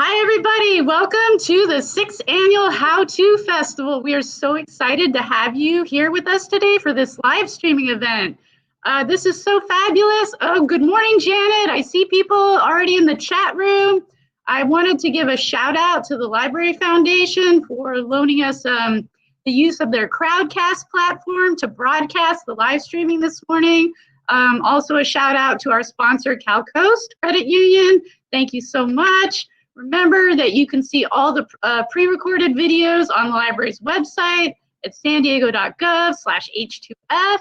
Hi, everybody. Welcome to the 6th Annual How To Festival. We are so excited to have you here with us today for this live streaming event. This is so fabulous. Oh, good morning, Janet. I see people already in the chat room. I wanted to give a shout out to the Library Foundation for loaning us the use of their Crowdcast platform to broadcast the live streaming this morning. Also a shout out to our sponsor, CalCoast Credit Union. Thank you so much. Remember that you can see all the pre-recorded videos on the library's website at sandiego.gov/H2F.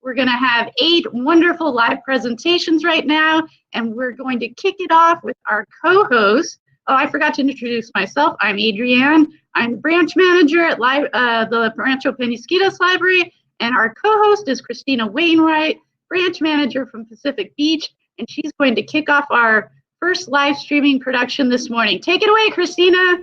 We're going to have 8 wonderful live presentations right now, and we're going to kick it off with our co-host. Oh, I forgot to introduce myself. I'm Adrienne. I'm the branch manager at the Rancho Penasquitos Library, and our co-host is Christina Wainwright, branch manager from Pacific Beach, and she's going to kick off our first live streaming production this morning. Take it away, Christina.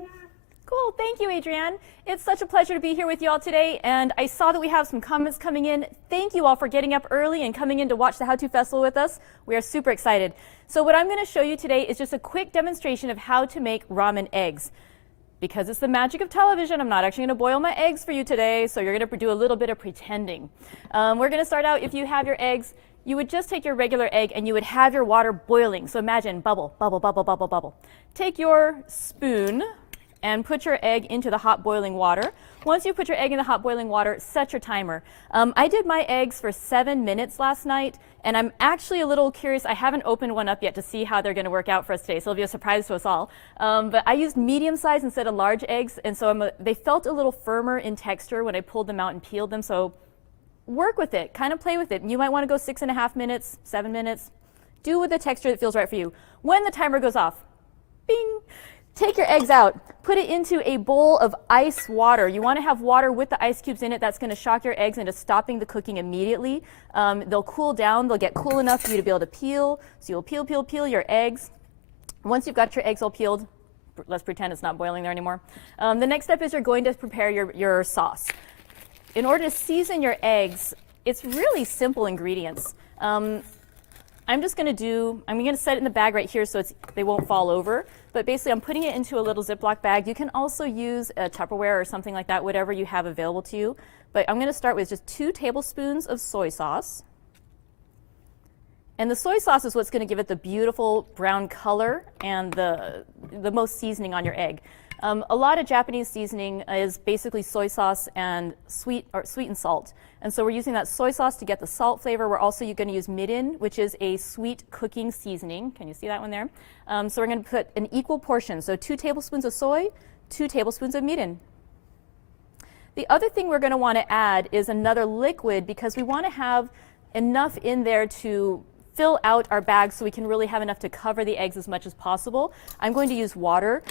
Cool, thank you, Adrienne. It's such a pleasure to be here with you all today, and I saw that we have some comments coming in. Thank you all for getting up early and coming in to watch the How To Festival with us. We are super excited. So what I'm going to show you today is just a quick demonstration of how to make ramen eggs. Because it's the magic of television, I'm not actually going to boil my eggs for you today, so you're going to do a little bit of pretending. We're going to start out, if you have your eggs, you would just take your regular egg and you would have your water boiling. So imagine bubble, bubble, bubble, bubble, bubble. Take your spoon and put your egg into the hot boiling water. Once you put your egg in the hot boiling water, set your timer. I did my eggs for 7 minutes last night, and I'm actually a little curious. I haven't opened one up yet to see how they're going to work out for us today, so it'll be a surprise to us all. But I used medium size instead of large eggs, and so they felt a little firmer in texture when I pulled them out and peeled them. So work with it, kind of play with it. You might want to go 6.5 minutes, 7 minutes. Do with the texture that feels right for you. When the timer goes off, bing, take your eggs out. Put it into a bowl of ice water. You want to have water with the ice cubes in it. That's going to shock your eggs into stopping the cooking immediately. They'll cool down. They'll get cool enough for you to be able to peel. So you'll peel, peel, peel your eggs. Once you've got your eggs all peeled, let's pretend it's not boiling there anymore. The next step is you're going to prepare your sauce. In order to season your eggs, it's really simple ingredients. I'm going to set it in the bag right here so they won't fall over. But basically, I'm putting it into a little Ziploc bag. You can also use a Tupperware or something like that, whatever you have available to you. But I'm going to start with just 2 tablespoons of soy sauce. And the soy sauce is what's going to give it the beautiful brown color and the most seasoning on your egg. A lot of Japanese seasoning is basically soy sauce and sweet and salt. And so we're using that soy sauce to get the salt flavor. We're also going to use mirin, which is a sweet cooking seasoning. Can you see that one there? So we're going to put an equal portion. So 2 tablespoons of soy, 2 tablespoons of mirin. The other thing we're going to want to add is another liquid because we want to have enough in there to fill out our bag so we can really have enough to cover the eggs as much as possible. I'm going to use water.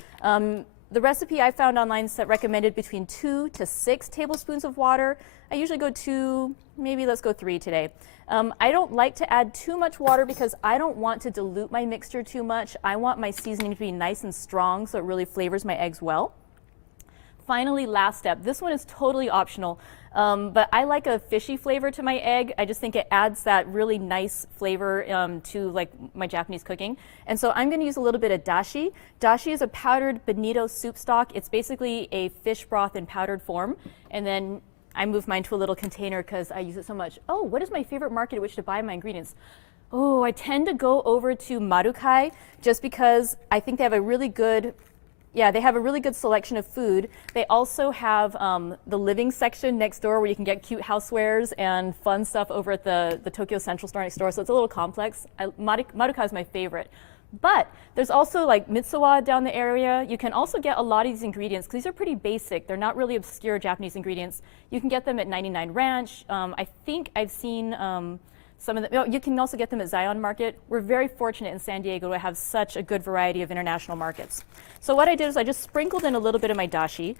The recipe I found online recommended between 2 to 6 tablespoons of water. I usually go 2, maybe let's go 3 today. I don't like to add too much water because I don't want to dilute my mixture too much. I want my seasoning to be nice and strong so it really flavors my eggs well. Finally, last step. This one is totally optional, but I like a fishy flavor to my egg. I just think it adds that really nice flavor to like my Japanese cooking. And so I'm going to use a little bit of dashi. Dashi is a powdered bonito soup stock. It's basically a fish broth in powdered form. And then I move mine to a little container because I use it so much. Oh, what is my favorite market at which to buy my ingredients? Oh, I tend to go over to Marukai just because I think they have a really good selection of food. They also have the living section next door where you can get cute housewares and fun stuff over at the Tokyo Central store next door. So it's a little complex. Maruka is my favorite. But there's also like Mitsuwa down the area. You can also get a lot of these ingredients because these are pretty basic. They're not really obscure Japanese ingredients. You can get them at 99 Ranch. I think I've seen some of them. You can also get them at Zion Market. We're very fortunate in San Diego to have such a good variety of international markets. So what I did is I just sprinkled in a little bit of my dashi.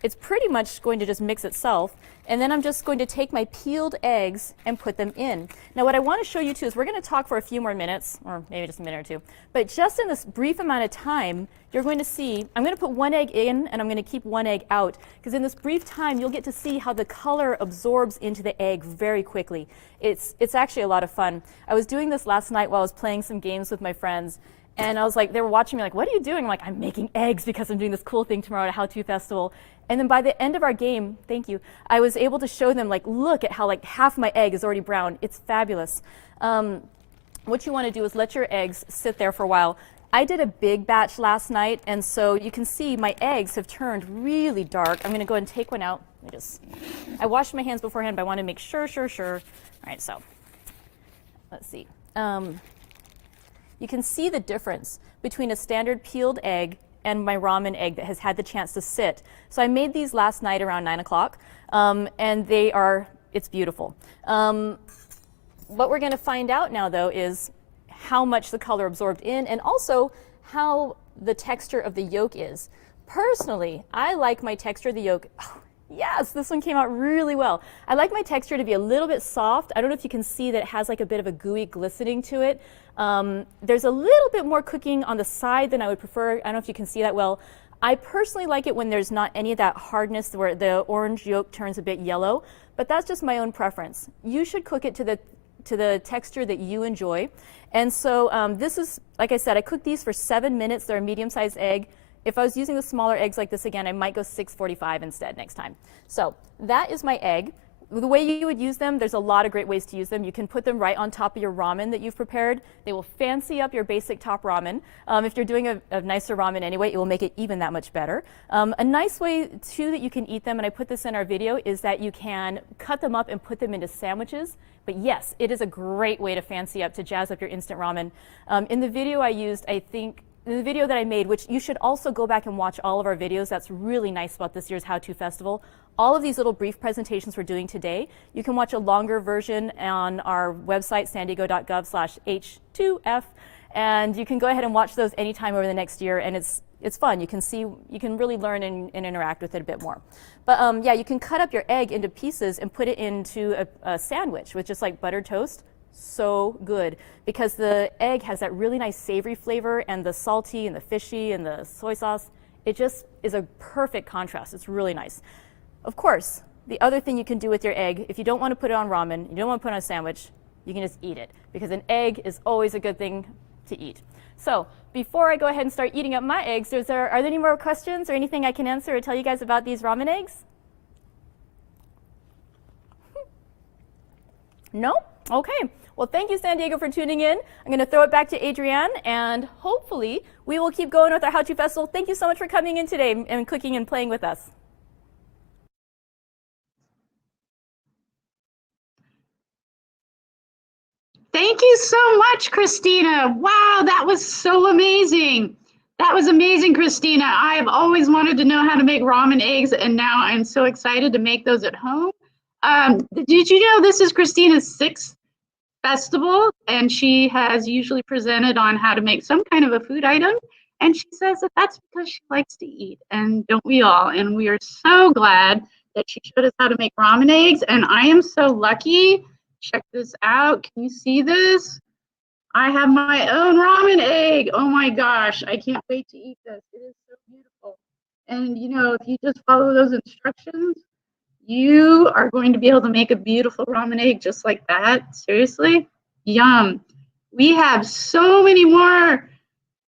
It's pretty much going to just mix itself. And then I'm just going to take my peeled eggs and put them in. Now what I want to show you too is we're going to talk for a few more minutes, or maybe just a minute or two. But just in this brief amount of time, you're going to see, I'm going to put 1 egg in and I'm going to keep 1 egg out. Because in this brief time, you'll get to see how the color absorbs into the egg very quickly. It's actually a lot of fun. I was doing this last night while I was playing some games with my friends. And I was like, they were watching me like, what are you doing? I'm like, I'm making eggs because I'm doing this cool thing tomorrow at a How To Festival. And then by the end of our game, thank you, I was able to show them like, look at how like half my egg is already brown. It's fabulous. What you want to do is let your eggs sit there for a while. I did a big batch last night, and so you can see my eggs have turned really dark. I'm going to go ahead and take one out. I washed my hands beforehand, but I want to make sure. All right, so let's see. You can see the difference between a standard peeled egg and my ramen egg that has had the chance to sit. So I made these last night around 9 o'clock, and it's beautiful. What we're going to find out now, though, is how much the color absorbed in, and also how the texture of the yolk is. Personally, I like my texture of the yolk. Oh, yes, this one came out really well. I like my texture to be a little bit soft. I don't know if you can see that it has like a bit of a gooey glistening to it. There's a little bit more cooking on the side than I would prefer. I don't know if you can see that well. I personally like it when there's not any of that hardness where the orange yolk turns a bit yellow, but that's just my own preference. You should cook it to the texture that you enjoy. And so this is, like I said, I cooked these for 7 minutes. They're a medium-sized egg. If I was using the smaller eggs like this again, I might go 645 instead next time. So that is my egg. The way you would use them, there's a lot of great ways to use them. You can put them right on top of your ramen that you've prepared. They will fancy up your basic top ramen. If you're doing a nicer ramen anyway, it will make it even that much better. A nice way, too, that you can eat them, and I put this in our video, is that you can cut them up and put them into sandwiches. But yes, it is a great way to fancy up, to jazz up your instant ramen. In the video I used, the video that I made, which you should also go back and watch all of our videos, that's really nice about this year's How To Festival. All of these little brief presentations we're doing today, you can watch a longer version on our website, sandiego.gov/H2F, and you can go ahead and watch those anytime over the next year, and it's fun. You can really learn and interact with it a bit more. But yeah, you can cut up your egg into pieces and put it into a sandwich with just like buttered toast. So good, because the egg has that really nice savory flavor, and the salty and the fishy and the soy sauce. It just is a perfect contrast. It's really nice. Of course, the other thing you can do with your egg, if you don't want to put it on ramen, you don't want to put it on a sandwich, you can just eat it, because an egg is always a good thing to eat. So before I go ahead and start eating up my eggs, are there any more questions or anything I can answer or tell you guys about these ramen eggs? No? Okay. Well, thank you, San Diego, for tuning in. I'm going to throw it back to Adrienne, and hopefully we will keep going with our How To Festival. Thank you so much for coming in today and cooking and playing with us. Thank you so much, Christina. Wow, that was so amazing. That was amazing, Christina. I've always wanted to know how to make ramen eggs, and now I'm so excited to make those at home. Did you know this is Christina's 6th festival, and she has usually presented on how to make some kind of a food item, and she says that that's because she likes to eat, and don't we all? And we are so glad that she showed us how to make ramen eggs, and I am so lucky. Check this out. Can you see this? I have my own ramen egg. Oh my gosh, I can't wait to eat this. It is so beautiful. And you know, if you just follow those instructions, you are going to be able to make a beautiful ramen egg just like that. Seriously, yum. We have so many more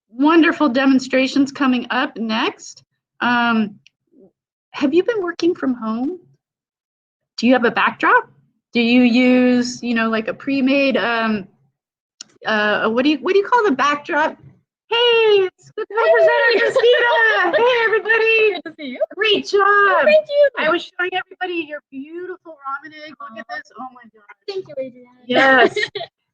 wonderful demonstrations coming up next. Have you been working from home? Do you have a backdrop? Do you use, like a pre-made, what do you call the backdrop? Hey, it's good presenter Christina. Hey, everybody. Good to see you. Great job. Oh, thank you. I was showing everybody your beautiful ramen egg. Look at this. Oh my gosh. Thank you, Adrienne. Yes.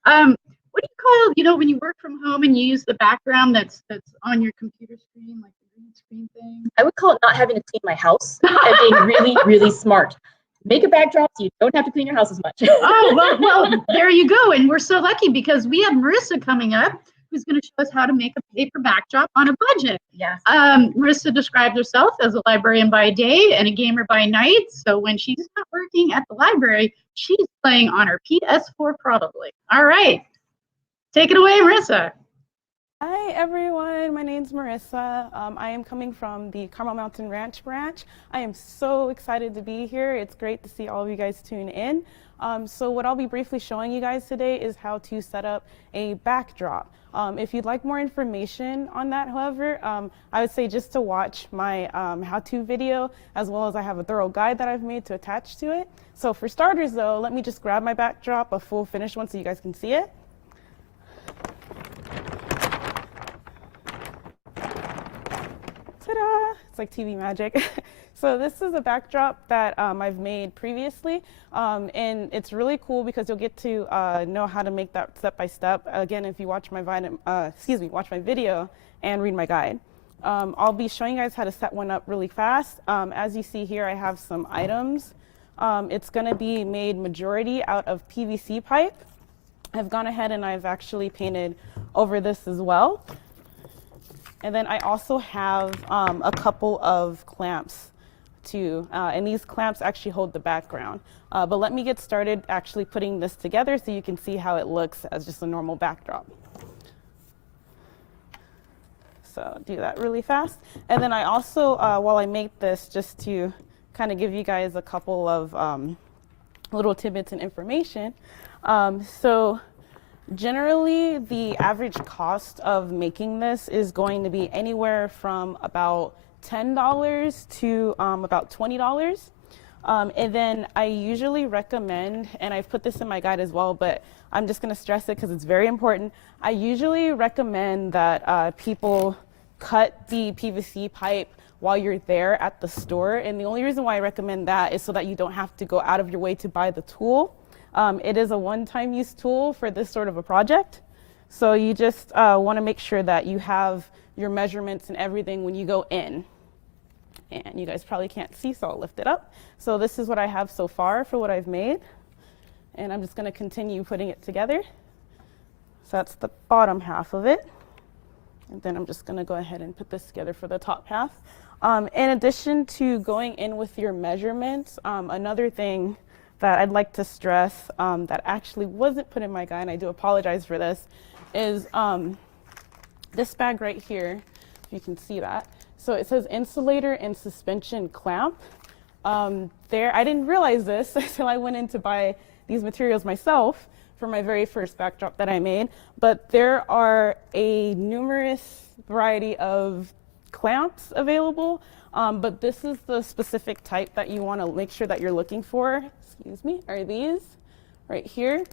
What do you call, when you work from home and you use the background that's on your computer screen, like the green screen thing? I would call it not having to clean my house and being really, really smart. Make a backdrop so you don't have to clean your house as much. Oh, well, there you go. And we're so lucky because we have Marissa coming up, who's going to show us how to make a paper backdrop on a budget. Yes. Marissa described herself as a librarian by day and a gamer by night. So when she's not working at the library, she's playing on her PS4 probably. All right. Take it away, Marissa. Hi everyone, my name's Marissa. I am coming from the Carmel Mountain Ranch branch. I am so excited to be here. It's great to see all of you guys tune in. So what I'll be briefly showing you guys today is how to set up a backdrop. If you'd like more information on that, however, I would say just to watch my how-to video, as well as I have a thorough guide that I've made to attach to it. So for starters though, let me just grab my backdrop, a full finished one so you guys can see it. Ta-da! It's like TV magic. So this is a backdrop that I've made previously, and it's really cool because you'll get to know how to make that step by step. Again, if you watch my video and read my guide. I'll be showing you guys how to set one up really fast. As you see here, I have some items. It's going to be made majority out of PVC pipe. I've gone ahead and I've actually painted over this as well. And then I also have a couple of clamps too, and these clamps actually hold the background. But let me get started actually putting this together so you can see how it looks as just a normal backdrop. So do that really fast. And then I also, while I make this, just to kind of give you guys a couple of little tidbits and information. So generally, the average cost of making this is going to be anywhere from about $10 to about $20. And then I usually recommend, and I've put this in my guide as well, but I'm just going to stress it because it's very important. I usually recommend that people cut the PVC pipe while you're there at the store. And the only reason why I recommend that is so that you don't have to go out of your way to buy the tool. It is a one-time use tool for this sort of a project. So you just want to make sure that you have your measurements and everything when you go in. And you guys probably can't see, so I'll lift it up. So this is what I have so far for what I've made. And I'm just going to continue putting it together. So that's the bottom half of it. And then I'm just going to go ahead and put this together for the top half. In addition to going in with your measurements, another thing that I'd like to stress that actually wasn't put in my guide, and I do apologize for this, is this bag right here, if you can see that. So it says insulator and suspension clamp. I didn't realize this until I went in to buy these materials myself for my very first backdrop that I made. But there are a numerous variety of clamps available, but this is the specific type that you want to make sure that you're looking for. Excuse me, are these right here,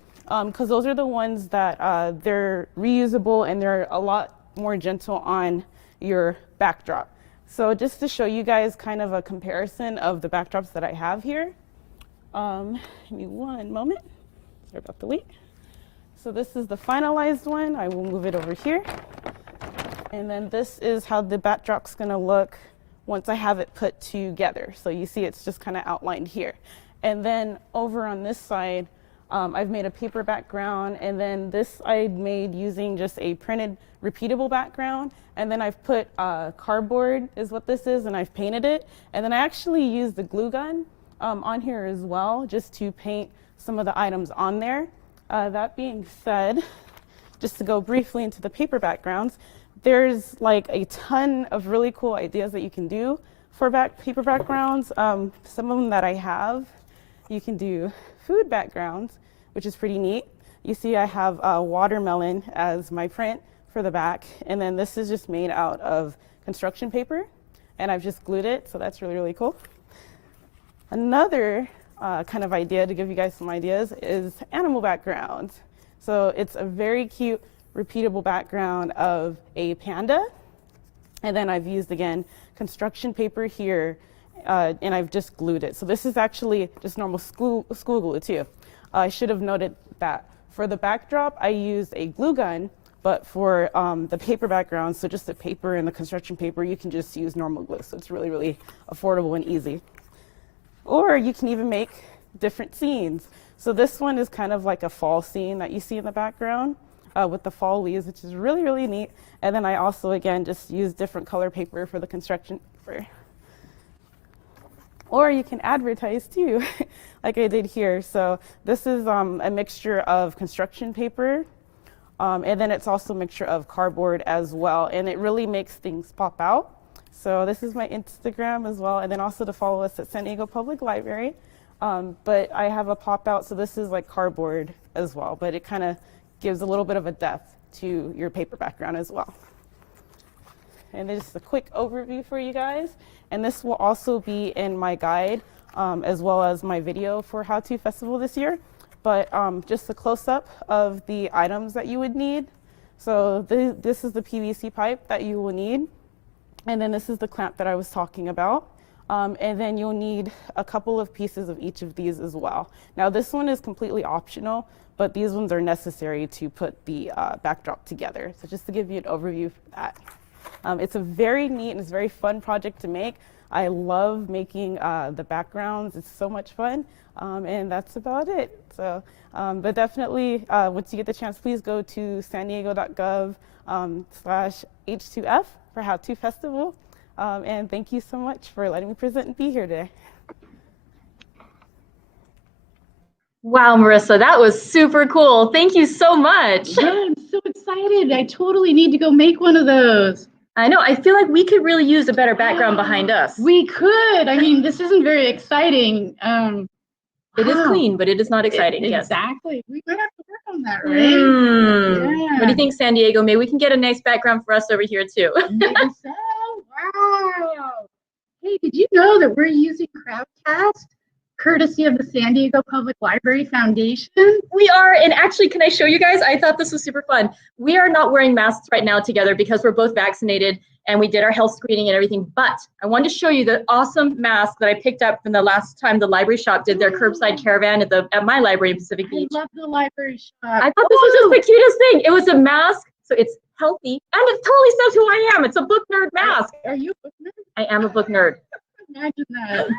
because those are the ones that they're reusable and they're a lot more gentle on your backdrop. So just to show you guys kind of a comparison of the backdrops that I have here. Give me one moment. Sorry about the wait. So this is the finalized one. I will move it over here. And then this is how the backdrop's going to look once I have it put together. So you see it's just kind of outlined here. And then over on this side, I've made a paper background, and then this I made using just a printed repeatable background. And then I've put cardboard is what this is, and I've painted it. And then I actually used the glue gun on here as well, just to paint some of the items on there. That being said, just to go briefly into the paper backgrounds, there's like a ton of really cool ideas that you can do for paper backgrounds. Some of them that I have, you can do food backgrounds, which is pretty neat. You see I have watermelon as my print for the back, and then this is just made out of construction paper, and I've just glued it, so that's really, really cool. Another kind of idea to give you guys some ideas is animal backgrounds. So it's a very cute, repeatable background of a panda, and then I've used, again, construction paper here, and I've just glued it. So this is actually just normal school glue too. I should have noted that for the backdrop, I used a glue gun, but for the paper background, so just the paper and the construction paper, you can just use normal glue. So it's really, really affordable and easy. Or you can even make different scenes. So this one is kind of like a fall scene that you see in the background with the fall leaves, which is really, really neat. And then I also, again, just use different color paper for the construction paper. Or you can advertise too, like I did here. So this is a mixture of construction paper, and then it's also a mixture of cardboard as well. And it really makes things pop out. So this is my Instagram as well. And then also to follow us at San Diego Public Library. but I have a pop out, so this is like cardboard as well, but it kind of gives a little bit of a depth to your paper background as well. And this is a quick overview for you guys, and this will also be in my guide as well as my video for How To Festival this year. But just a close-up of the items that you would need. So this is the PVC pipe that you will need, and then this is the clamp that I was talking about. And then you'll need a couple of pieces of each of these as well. Now this one is completely optional, but these ones are necessary to put the backdrop together. So just to give you an overview for that. It's a very neat and it's a very fun project to make. I love making the backgrounds. It's so much fun. And that's about it. So, but definitely, once you get the chance, please go to sandiego.gov/H2F for How To Festival. And thank you so much for letting me present and be here today. Wow, Marissa, that was super cool. Thank you so much. Yeah, I'm so excited. I totally need to go make one of those. I know. I feel like we could really use a better background behind us. We could. I mean, this isn't very exciting. It is clean, but it is not exciting. Yes. Exactly. We might have to work on that, right? Yeah. What do you think, San Diego? Maybe we can get a nice background for us over here too. Maybe so. Wow. Hey, did you know that we're using Crowdcast, courtesy of the San Diego Public Library Foundation? We are, and actually, can I show you guys? I thought this was super fun. We are not wearing masks right now together because we're both vaccinated and we did our health screening and everything, but I wanted to show you the awesome mask that I picked up from the last time the library shop did their curbside caravan at my library in Pacific Beach. I love the library shop. I thought this was just the cutest thing. It was a mask, so it's healthy, and it totally says who I am. It's a book nerd mask. Are you a book nerd? I am a book nerd. Imagine that.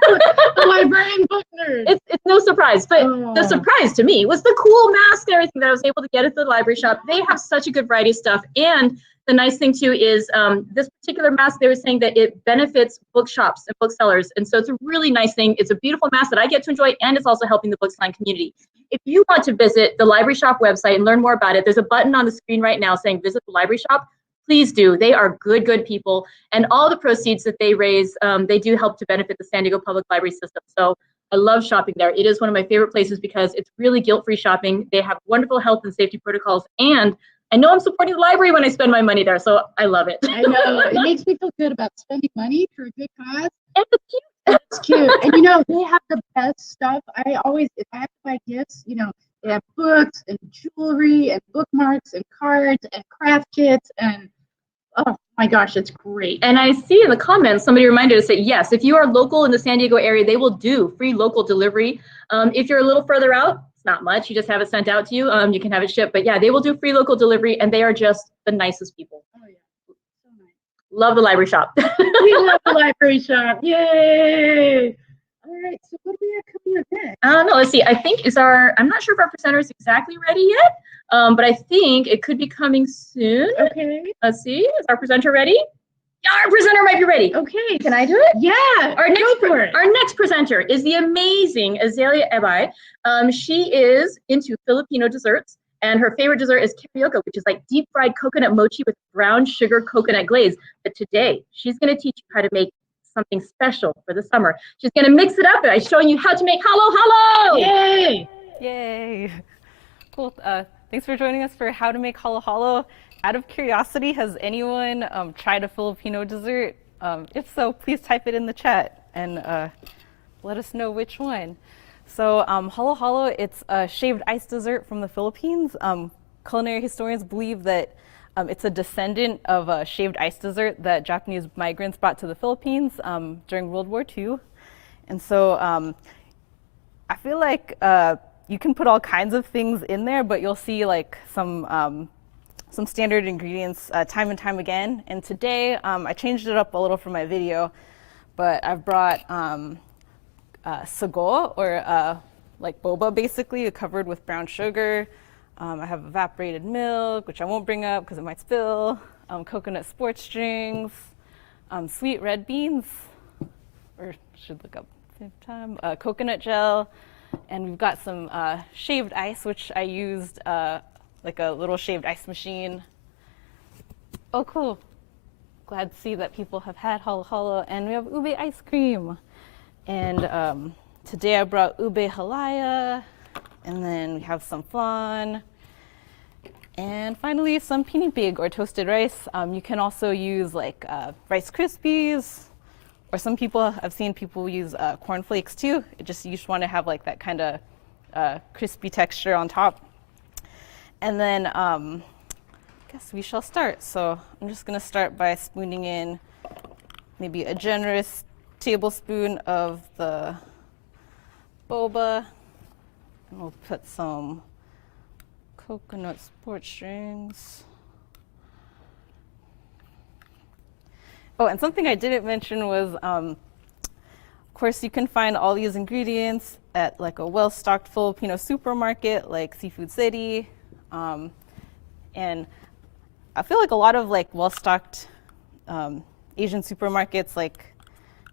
The librarian book nerd. It's no surprise, but the surprise to me was the cool mask and everything that I was able to get at the library shop. They have such a good variety of stuff, and the nice thing too is this particular mask, they were saying that it benefits bookshops and booksellers, and so it's a really nice thing. It's a beautiful mask that I get to enjoy, and it's also helping the book sign community. If you want to visit the library shop website and learn more about it, there's a button on the screen right now saying visit the library shop. Please do. They are good people, and all the proceeds that they raise, they do help to benefit the San Diego Public Library system. So I love shopping there. It is one of my favorite places because it's really guilt-free shopping. They have wonderful health and safety protocols, and I know I'm supporting the library when I spend my money there, so I love it. I know. It makes me feel good about spending money for a good cause. And it's cute. It's cute. And you know, they have the best stuff. I always, if I have to buy gifts, you know, they have books and jewelry and bookmarks and cards and craft kits, and oh my gosh, it's great. And I see in the comments, somebody reminded us that yes, if you are local in the San Diego area, they will do free local delivery. If you're a little further out, not much. You just have it sent out to you. You can have it shipped. But yeah, they will do free local delivery, and they are just the nicest people. Oh yeah, so nice. Love the library shop. We love the library shop. Yay! All right, so what do we have coming up next? I don't know. Let's see. I think I'm not sure if our presenter is exactly ready yet, but I think it could be coming soon. Okay. Let's see. Is our presenter ready? Yeah, our presenter might be ready. Okay. Can I do it? Yeah. Our next presenter is the amazing Azalea Ebai. She is into Filipino desserts, and her favorite dessert is carioca, which is like deep fried coconut mochi with brown sugar coconut glaze. But today, she's going to teach you how to make something special for the summer. She's going to mix it up by showing you how to make halo. Yay! Yay! Cool. Thanks for joining us for How to Make Halo. Out of curiosity, has anyone tried a Filipino dessert? If so, please type it in the chat and let us know which one. So halo, it's a shaved ice dessert from the Philippines. Culinary historians believe that it's a descendant of a shaved ice dessert that Japanese migrants brought to the Philippines during World War II. And so I feel like you can put all kinds of things in there, but you'll see like some standard ingredients time and time again. And today, I changed it up a little for my video, but I've brought sago, or like boba basically, covered with brown sugar. I have evaporated milk, which I won't bring up because it might spill, coconut sports strings, sweet red beans, or should look up at the same time, coconut gel, and we've got some shaved ice, which I used like a little shaved ice machine. Oh, cool. Glad to see that people have had halo, and we have ube ice cream. And Today I brought ube halaya, and then we have some flan. And finally, some pinipig or toasted rice. You can also use like Rice Krispies, or some people, I've seen people use corn flakes too. You just want to have like that kind of crispy texture on top. And then I guess we shall start. So I'm just going to start by spooning in maybe a generous tablespoon of the boba. And we'll put some coconut sport strings. Oh, and something I didn't mention was, of course, you can find all these ingredients at like a well-stocked Filipino supermarket like Seafood City. And I feel like a lot of like well-stocked Asian supermarkets like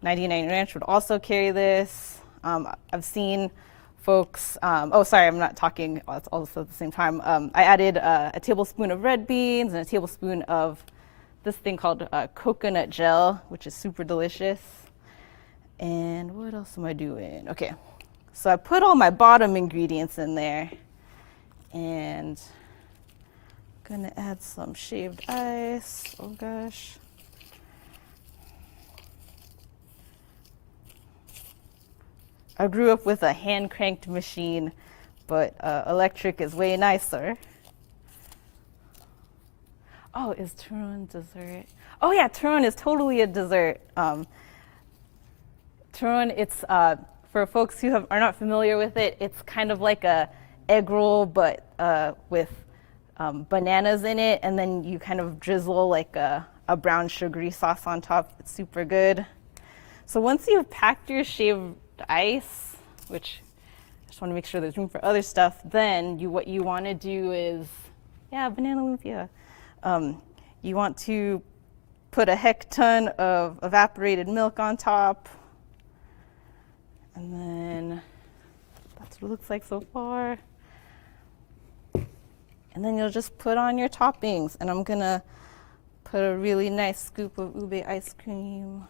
99 Ranch would also carry this. I've seen folks, oh, sorry, I'm not talking also at the same time. I added a tablespoon of red beans and a tablespoon of this thing called coconut gel, which is super delicious. And what else am I doing? Okay, so I put all my bottom ingredients in there, and I'm gonna add some shaved ice. Oh gosh. I grew up with a hand-cranked machine, but electric is way nicer. Oh, is turon dessert? Oh yeah, turon is totally a dessert. Turon, it's, for folks who are not familiar with it, it's kind of like a egg roll, but with bananas in it, and then you kind of drizzle like a brown sugary sauce on top. It's super good. So once you've packed your shaved ice, which I just want to make sure there's room for other stuff, then what you want to do is, yeah, banana lumpia. You want to put a heck ton of evaporated milk on top, and then that's what it looks like so far. And then you'll just put on your toppings, and I'm gonna put a really nice scoop of ube ice cream.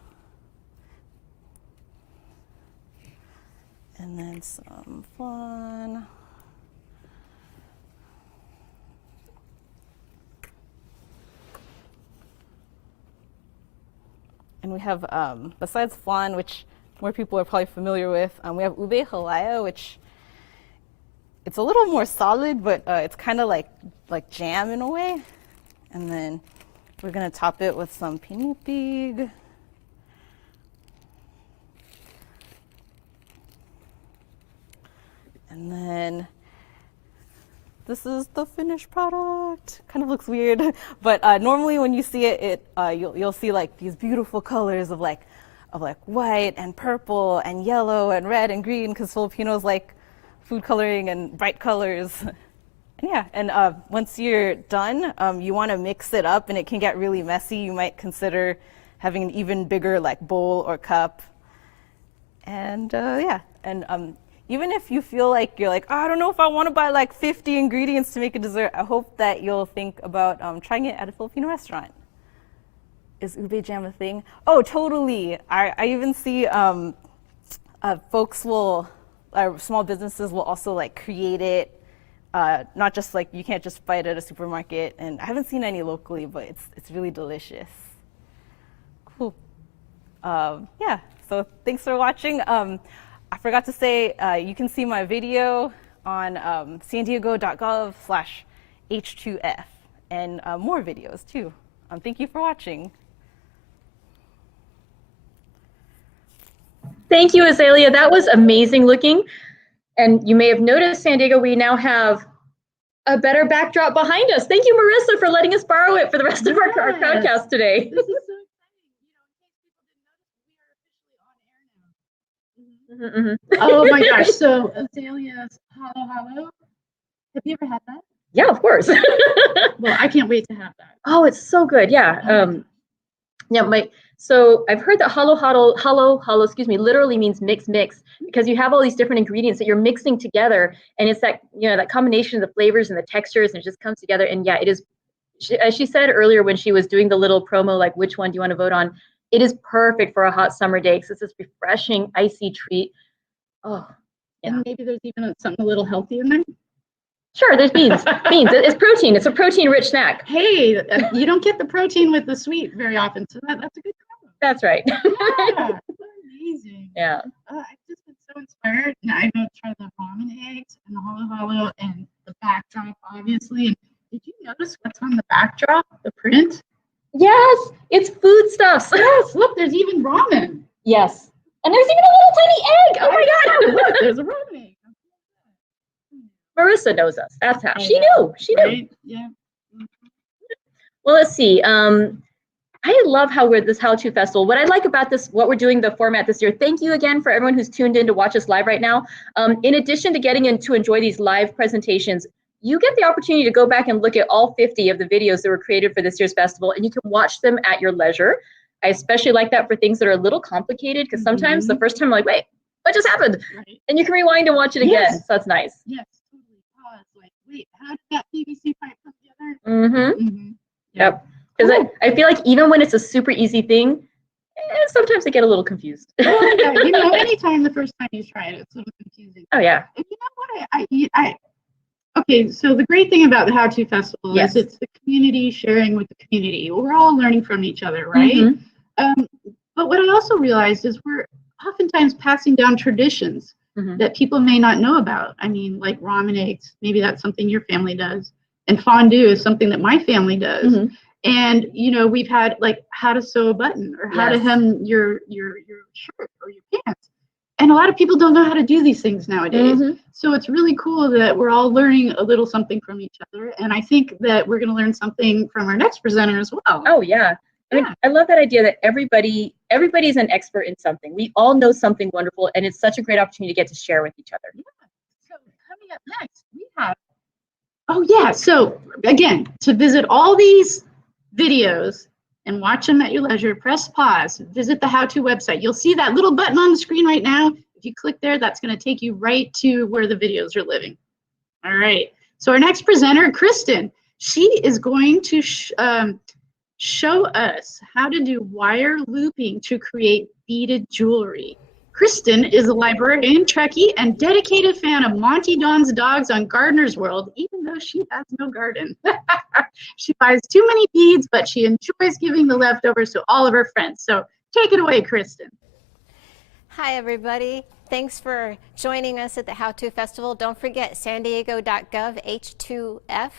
And then some flan. And we have, besides flan, which more people are probably familiar with, we have ube halaya, which it's a little more solid, but it's kind of like jam in a way. And then we're gonna top it with some pinipig. And then this is the finished product. Kind of looks weird, but normally when you see it, you'll see like these beautiful colors of like white and purple and yellow and red and green, because Filipinos like food coloring and bright colors. And yeah, and once you're done, you want to mix it up, and it can get really messy. You might consider having an even bigger like bowl or cup. And yeah, and even if you feel like you're like, oh, I don't know if I want to buy like 50 ingredients to make a dessert, I hope that you'll think about trying it at a Filipino restaurant. Is ube jam a thing? Oh, totally. I even see folks will, small businesses will also like create it. Not just like, you can't just buy it at a supermarket. And I haven't seen any locally, but it's really delicious. Cool. Yeah, so thanks for watching. I forgot to say, you can see my video on sandiego.gov/H2F and more videos too. Thank you for watching. Thank you, Azalea. That was amazing looking. And you may have noticed, San Diego, we now have a better backdrop behind us. Thank you, Marissa, for letting us borrow it for the rest of our crowdcast today. This is so exciting. You know, in case people didn't notice, we are officially on air now. Oh my gosh. So Azalea's Halo Halo. Have you ever had that? Yeah, of course. Well, I can't wait to have that. Oh, it's so good. Yeah. Yeah, so I've heard that halo, excuse me, literally means mix, because you have all these different ingredients that you're mixing together, and it's that, that combination of the flavors and the textures, and it just comes together. And yeah, it is, as she said earlier when she was doing the little promo, like which one do you want to vote on? It is perfect for a hot summer day because it's this refreshing, icy treat. Oh, yeah. And maybe there's even something a little healthy in there. Sure, there's beans. Beans. It's protein. It's a protein-rich snack. Hey, you don't get the protein with the sweet very often, so that's a good combo. That's right. Yeah, amazing. Yeah. I've just been so inspired. And I'm going to try the ramen eggs and the halo and the backdrop, obviously. And did you notice what's on the backdrop, the print? Yes, it's foodstuffs. Yes, look, there's even ramen. Yes. And there's even a little tiny egg. Oh my God. Look, there's a ramen egg. Marissa knows us. That's how. I She know, knew. She knew. Right? Yeah. Well, let's see. I love how we're this How To Festival. What I like about this, what we're doing, the format this year, thank you again for everyone who's tuned in to watch us live right now. In addition to getting in to enjoy these live presentations, you get the opportunity to go back and look at all 50 of the videos that were created for this year's festival, and you can watch them at your leisure. I especially like that for things that are a little complicated, because sometimes the first time I'm like, wait, what just happened? Right. And you can rewind and watch it again. Yes. So that's nice. Yes, totally. Pause. Like, wait, how did that PVC pipe come together? Mm-hmm. Mm-hmm. Yep. Because Cool. I feel like even when it's a super easy thing, sometimes I get a little confused. Well, yeah, anytime the first time you try it, it's a little confusing. Oh, yeah. And you know what? Okay, so the great thing about the How To Festival Yes. is it's the community sharing with the community. We're all learning from each other, right? Mhm. But what I also realized is we're oftentimes passing down traditions Mhm. that people may not know about. I mean, like ramen eggs, maybe that's something your family does. And fondue is something that my family does. Mhm. And, we've had like how to sew a button or how to Yes. hem your shirt or your pants. And a lot of people don't know how to do these things nowadays. Mhm. So it's really cool that we're all learning a little something from each other. And I think that we're going to learn something from our next presenter as well. Oh, yeah. I mean, I love that idea that everybody's an expert in something. We all know something wonderful, and it's such a great opportunity to get to share with each other. Yeah. So coming up next, we have, so again, to visit all these videos and watch them at your leisure, press pause, visit the How To website. You'll see that little button on the screen right now. If you click there, that's going to take you right to where the videos are living. All right. So our next presenter, Kristen, she is going to show us how to do wire looping to create beaded jewelry. Kristen is a librarian, Trekkie, and dedicated fan of Monty Don's Dogs on Gardener's World, even though she has no garden. She buys too many beads, but she enjoys giving the leftovers to all of her friends. So take it away, Kristen. Hi, everybody. Thanks for joining us at the How To Festival. Don't forget sandiego.gov H2F.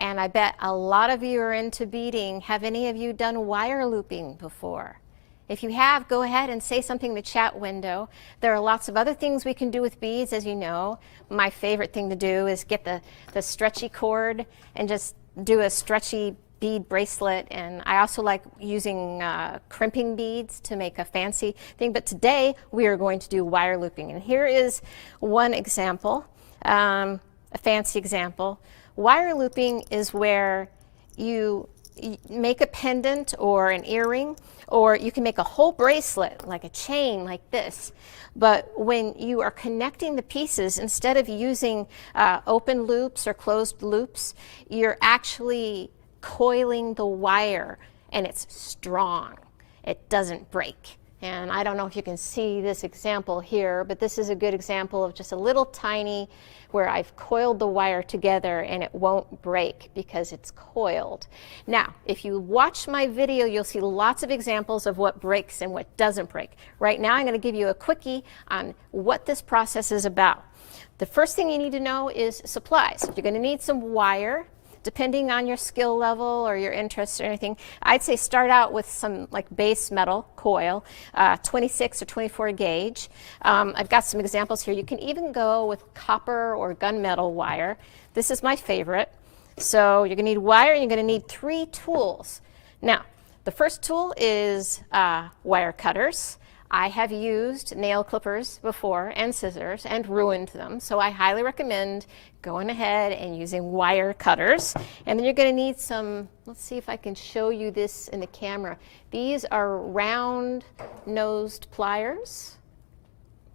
And I bet a lot of you are into beading. Have any of you done wire looping before? If you have, go ahead and say something in the chat window. There are lots of other things we can do with beads, as you know. My favorite thing to do is get the stretchy cord and just do a stretchy bead bracelet. And I also like using crimping beads to make a fancy thing. But today we are going to do wire looping. And here is one example, a fancy example. Wire looping is where you make a pendant or an earring, or you can make a whole bracelet, like a chain like this. But when you are connecting the pieces, instead of using open loops or closed loops, you're actually coiling the wire, and it's strong. It doesn't break. And I don't know if you can see this example here, but this is a good example of just a little tiny where I've coiled the wire together and it won't break because it's coiled. Now, if you watch my video, you'll see lots of examples of what breaks and what doesn't break. Right now, I'm going to give you a quickie on what this process is about. The first thing you need to know is supplies. You're going to need some wire. Depending on your skill level or your interest or anything, I'd say start out with some like base metal coil, 26 or 24 gauge. I've got some examples here. You can even go with copper or gunmetal wire. This is my favorite. So you're going to need wire, and you're going to need 3 tools. Now, the first tool is wire cutters. I have used nail clippers before and scissors and ruined them, so I highly recommend going ahead and using wire cutters. And then you're going to need some, let's see if I can show you this in the camera. These are round-nosed pliers.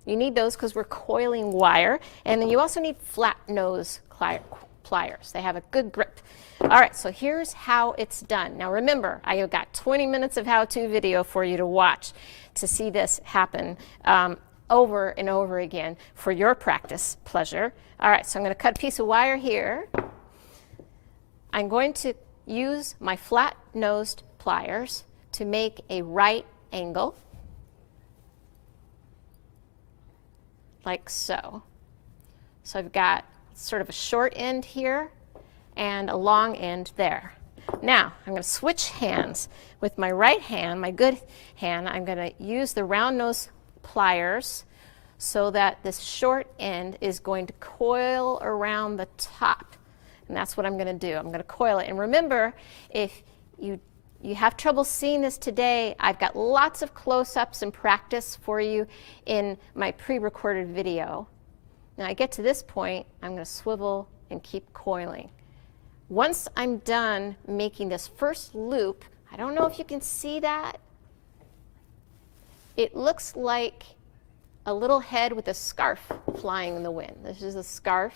You need those because we're coiling wire. And then you also need flat-nose pliers. They have a good grip. All right, so here's how it's done. Now remember, I have got 20 minutes of how-to video for you to watch to see this happen. over and over again for your practice pleasure. All right, so I'm going to cut a piece of wire here. I'm going to use my flat-nosed pliers to make a right angle, like so. So I've got sort of a short end here and a long end there. Now, I'm going to switch hands. With my right hand, my good hand, I'm going to use the round nose pliers so that this short end is going to coil around the top. And that's what I'm going to do. I'm going to coil it. And remember, if you have trouble seeing this today, I've got lots of close-ups and practice for you in my pre-recorded video. Now I get to this point, I'm going to swivel and keep coiling. Once I'm done making this first loop, I don't know if you can see that. It looks like a little head with a scarf flying in the wind. This is a scarf.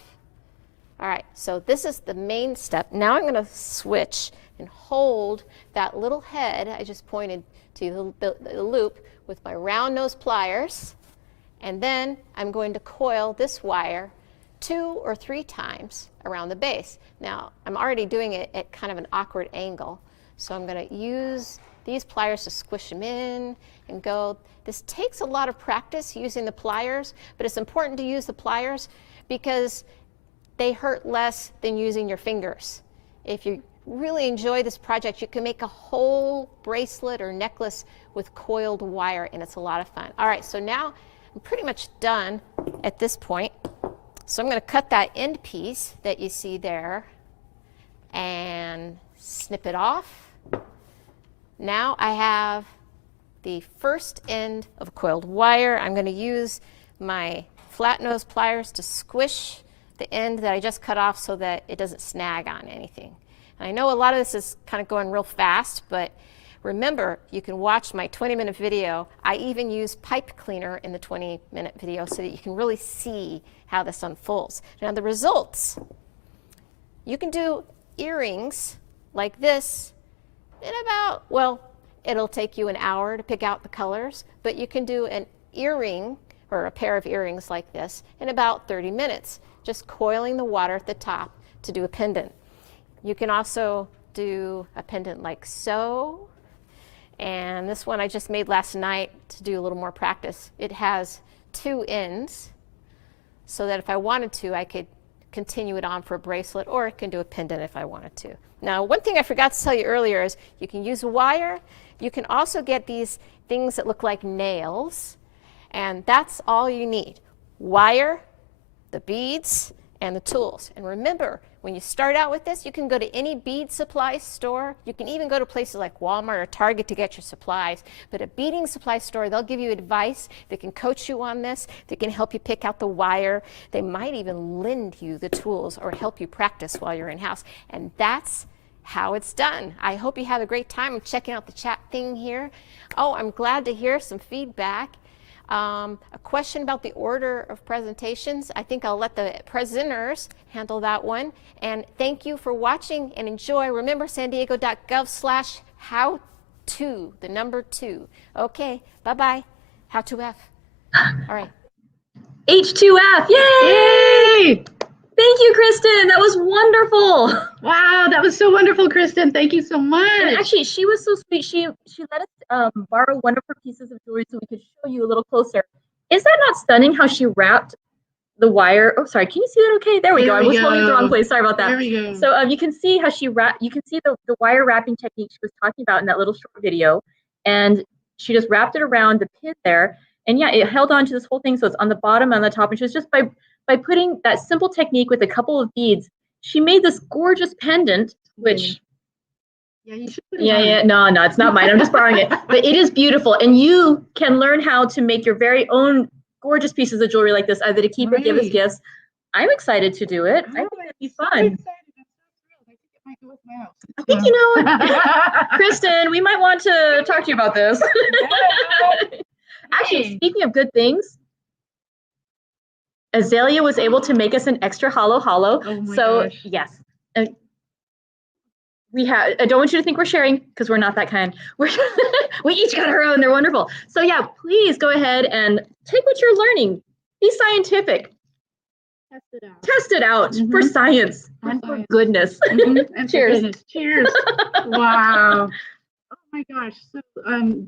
All right, so this is the main step. Now I'm going to switch and hold that little head I just pointed to, the loop, with my round nose pliers. And then I'm going to coil this wire 2 or 3 times around the base. Now, I'm already doing it at kind of an awkward angle. So I'm going to use these pliers to squish them in and go. This takes a lot of practice using the pliers, but it's important to use the pliers because they hurt less than using your fingers. If you really enjoy this project, you can make a whole bracelet or necklace with coiled wire, and it's a lot of fun. All right, so now I'm pretty much done at this point. So I'm going to cut that end piece that you see there and snip it off. Now I have the first end of coiled wire. I'm going to use my flat nose pliers to squish the end that I just cut off so that it doesn't snag on anything. And I know a lot of this is kind of going real fast, but remember, you can watch my 20-minute video. I even use pipe cleaner in the 20-minute video so that you can really see how this unfolds. Now the results, you can do earrings like this in about, well, it'll take you an hour to pick out the colors, but you can do an earring or a pair of earrings like this in about 30 minutes, just coiling the water at the top to do a pendant. You can also do a pendant like so. And this one I just made last night to do a little more practice. It has 2 ends so that if I wanted to, I could continue it on for a bracelet, or it can do a pendant if I wanted to. Now, one thing I forgot to tell you earlier is you can use wire. You can also get these things that look like nails, and that's all you need. Wire, the beads, and the tools. And remember, when you start out with this, you can go to any bead supply store. You can even go to places like Walmart or Target to get your supplies. But a beading supply store, they'll give you advice. They can coach you on this. They can help you pick out the wire. They might even lend you the tools or help you practice while you're in-house. And that's how it's done. I hope you have a great time. I'm checking out the chat thing here. Oh, I'm glad to hear some feedback. A question about the order of presentations. I think I'll let the presenters handle that one. And thank you for watching and enjoy. Remember, sandiego.gov/how-to, the number 2. Okay, bye-bye. How to F. All right. H2F, yay! Thank you, Kristen. That was wonderful. Wow, that was so wonderful, Kristen. Thank you so much. And actually, she was so sweet. She let us borrow one of her pieces of jewelry so we could show you a little closer. Is that not stunning how she wrapped the wire? Oh, sorry. Can you see that okay? There we go. I was holding it the wrong place. Sorry about that. There we go. So you can see how she wrapped. You can see the wire wrapping technique she was talking about in that little short video. And she just wrapped it around the pin there. And yeah, it held on to this whole thing. So it's on the bottom and on the top. And she was just by putting that simple technique with a couple of beads, she made this gorgeous pendant, which, yeah, you should. No, it's not mine. I'm just borrowing it. But it is beautiful. And you can learn how to make your very own gorgeous pieces of jewelry like this, either to keep or give as gifts. I'm excited to do it. I think it'd be fun. I think, Kristen, we might want to talk to you about this. Actually, speaking of good things, Azalea was able to make us an extra hollow. Oh my so gosh. yes. we have, I don't want you to think we're sharing because we're not that kind. We each got our own. They're wonderful. So yeah, please go ahead and take what you're learning. Be scientific. Test it out. Test it out for science and for goodness. And Cheers. for goodness. Cheers. Wow. Oh my gosh. So I've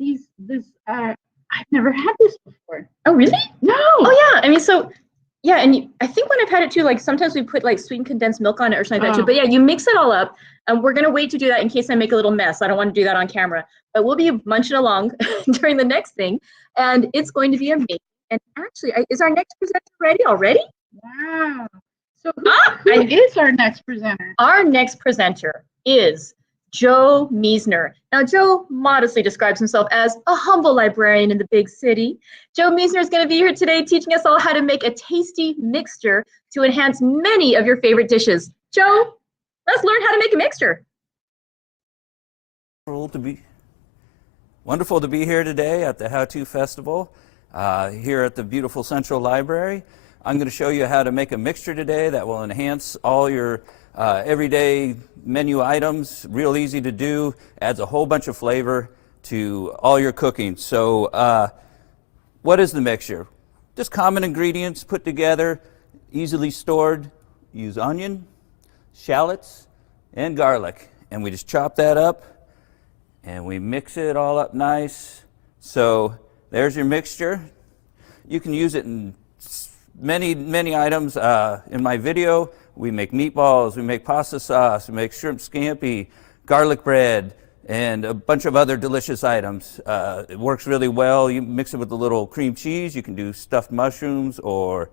never had this before. Oh really? No. Oh yeah. I mean, so yeah, and I think when I've had it too, like sometimes we put like sweetened condensed milk on it or something like that too. But yeah, you mix it all up, and we're gonna wait to do that in case I make a little mess. I don't want to do that on camera, but we'll be munching along during the next thing, and it's going to be amazing. And actually, is our next presenter ready already? Wow. So who is our next presenter? Our next presenter is Joe Meisner. Now, Joe modestly describes himself as a humble librarian in the big city. Joe Meisner is going to be here today teaching us all how to make a tasty mixture to enhance many of your favorite dishes. Joe, let's learn how to make a mixture. Wonderful to be here today at the How To Festival here at the beautiful Central Library. I'm going to show you how to make a mixture today that will enhance all your everyday menu items. Real easy to do, adds a whole bunch of flavor to all your cooking. So what is the mixture? Just common ingredients put together, easily stored. Use onion, shallots, and garlic. And we just chop that up and we mix it all up nice. So there's your mixture. You can use it in many items. In my video, we make meatballs, we make pasta sauce, we make shrimp scampi, garlic bread, and a bunch of other delicious items. It works really well. You mix it with a little cream cheese. You can do stuffed mushrooms or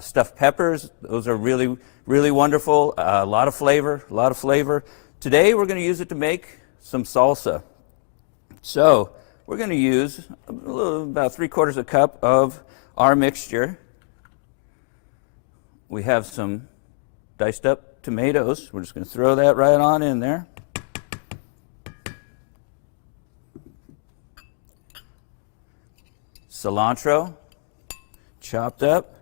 stuffed peppers. Those are really, really wonderful. A lot of flavor. Today, we're going to use it to make some salsa. So we're going to use about 3/4 cup of our mixture. We have some diced up tomatoes. We're just going to throw that right on in there. Cilantro, chopped up.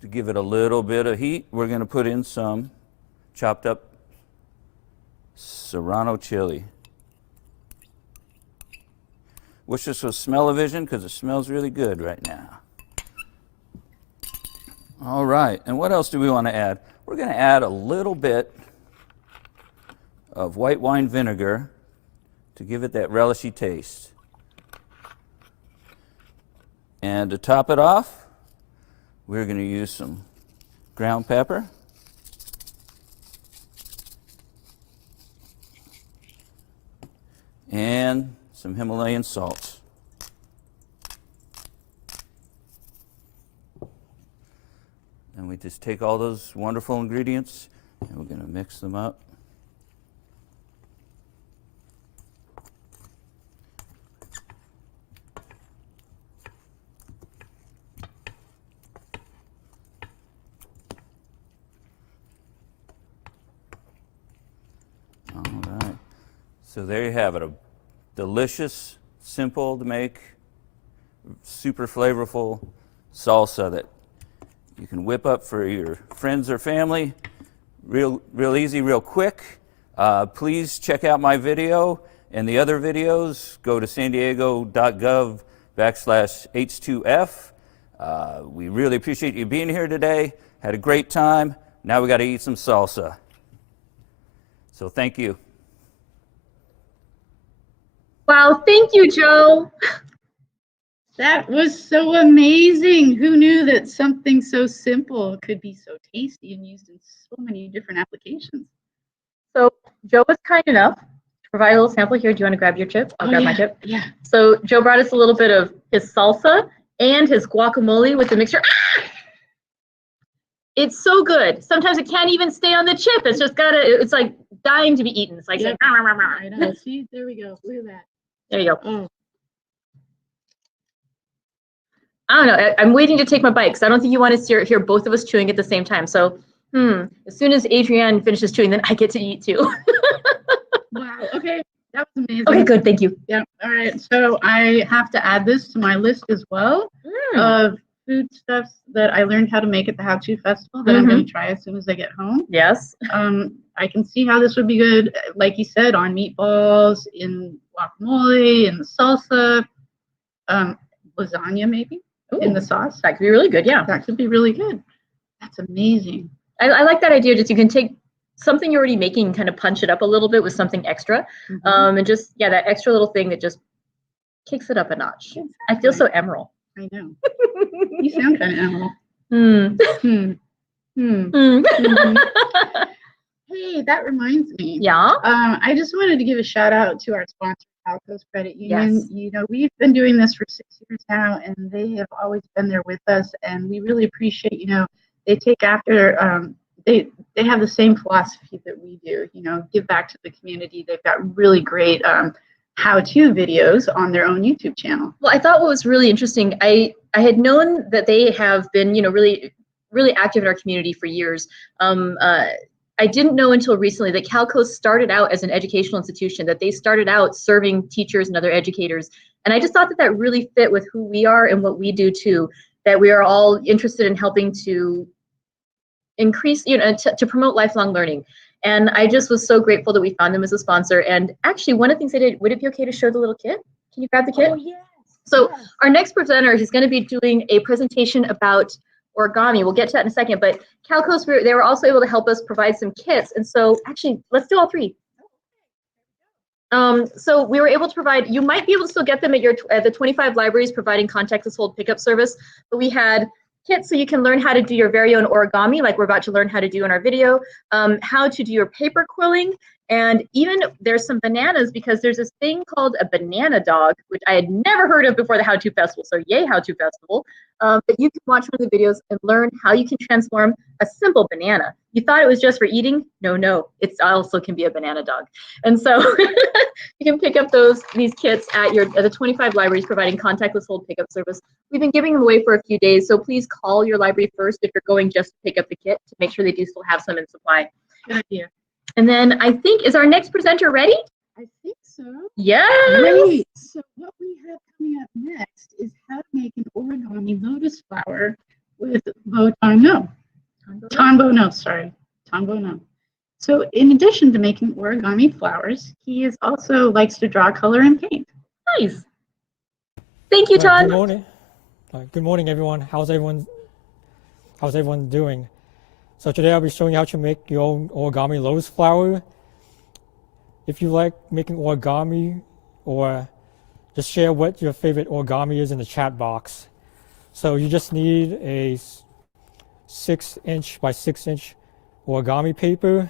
To give it a little bit of heat, we're going to put in some chopped up serrano chili. Wish this was smell-o-vision because it smells really good right now. All right, and what else do we want to add? We're going to add a little bit of white wine vinegar to give it that relishy taste. And to top it off, we're going to use some ground pepper. And some Himalayan salt. And we just take all those wonderful ingredients and we're going to mix them up. All right. So there you have it. A delicious, simple to make, super flavorful salsa that you can whip up for your friends or family. Real easy, real quick. Please check out my video and the other videos. Go to sandiego.gov/H2F. We really appreciate you being here today. Had a great time. Now we got to eat some salsa. So thank you. Wow, thank you, Joe. That was so amazing. Who knew that something so simple could be so tasty and used in so many different applications? So Joe was kind enough to provide a little sample here. Do you want to grab your chip? I'll grab my chip. Yeah. So Joe brought us a little bit of his salsa and his guacamole with the mixture. Ah! It's so good. Sometimes it can't even stay on the chip. It's just it's like dying to be eaten. It's like, Yep. I know. See, there we go. Look at that. There you go. Oh. I don't know. I'm waiting to take my bite because I don't think you want to hear both of us chewing at the same time. So, as soon as Adrienne finishes chewing, then I get to eat too. Wow. Okay. That was amazing. Okay, good. Thank you. Yeah. All right. So I have to add this to my list as well of foodstuffs that I learned how to make at the How To Festival that I'm going to try as soon as I get home. Yes. I can see how this would be good, like you said, on meatballs, in guacamole, in the salsa, lasagna maybe, in the sauce. That could be really good, yeah. That could be really good. That's amazing. I like that idea. Just you can take something you're already making and kind of punch it up a little bit with something extra. And just, yeah, that extra little thing that just kicks it up a notch. Exactly. I feel so emerald. I know. You sound kind of emerald. Hey, that reminds me. Yeah. I just wanted to give a shout out to our sponsor, Calco's Credit Union. Yes. You know, we've been doing this for 6 years now, and they have always been there with us. And we really appreciate, you know, they take after. They have the same philosophy that we do. You know, give back to the community. They've got really great how-to videos on their own YouTube channel. Well, I thought what was really interesting, I had known that they have been, you know, really active in our community for years. I didn't know until recently that Calco started out as an educational institution, that they started out serving teachers and other educators. And I just thought that really fit with who we are and what we do too, that we are all interested in helping to increase, you know, to promote lifelong learning. And I just was so grateful that we found them as a sponsor. And actually, one of the things I did, would it be okay to show the little kit? Can you grab the kit? Oh, yes. So our next presenter, he's going to be doing a presentation about origami. We'll get to that in a second, but Calco's, they were also able to help us provide some kits. And so actually, let's do all three. So we were able to provide, you might be able to still get them at the 25 libraries providing contactless hold pickup service, but we had kits so you can learn how to do your very own origami, like we're about to learn how to do in our video, how to do your paper quilling, and even there's some bananas, because there's this thing called a banana dog, which I had never heard of before the How To Festival. So yay, How To Festival. But you can watch one of the videos and learn how you can transform a simple banana. You thought it was just for eating? No, it also can be a banana dog. And so you can pick up these kits at the 25 libraries providing contactless hold pickup service. We've been giving them away for a few days, so please call your library first if you're going just to pick up the kit to make sure they do still have some in supply. Good idea. And then I think, is our next presenter ready? I think so. Yes. Great. So what we have coming up next is how to make an origami lotus flower with Tombono. So in addition to making origami flowers, he also likes to draw, color, and paint. Nice. Thank you, Todd. Good morning. Good morning, everyone. How's everyone doing? So today I'll be showing you how to make your own origami lotus flower. If you like making origami, or just share what your favorite origami is in the chat box. So you just need a 6" by 6" origami paper.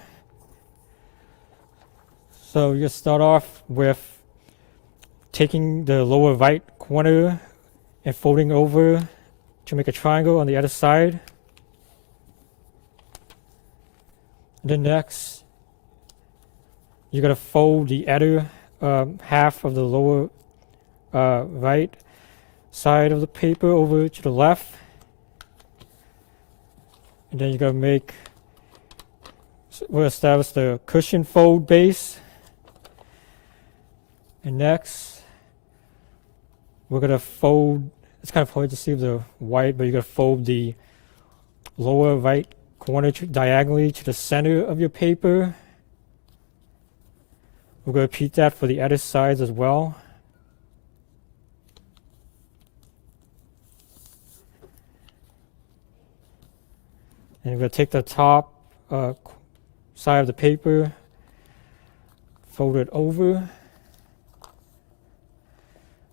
So you start off with taking the lower right corner and folding over to make a triangle on the other side. Then next, you're going to fold the other half of the lower right side of the paper over to the left. And then you're going to we'll establish the cushion fold base. And next, we're going to fold, it's kind of hard to see the white, but you're going to fold the lower right corner diagonally to the center of your paper. We're going to repeat that for the other sides as well. And we're going to take the top side of the paper, fold it over.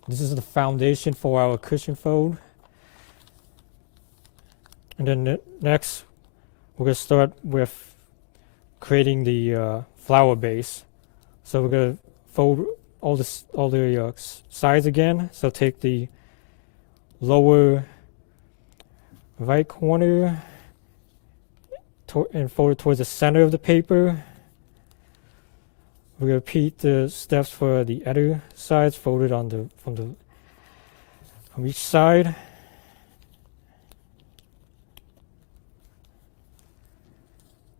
This is the foundation for our cushion fold. And then next, we're going to start with creating the flower base. So we're going to fold all the sides again. So take the lower right corner and fold it towards the center of the paper. We're going to repeat the steps for the other sides, fold it from each side.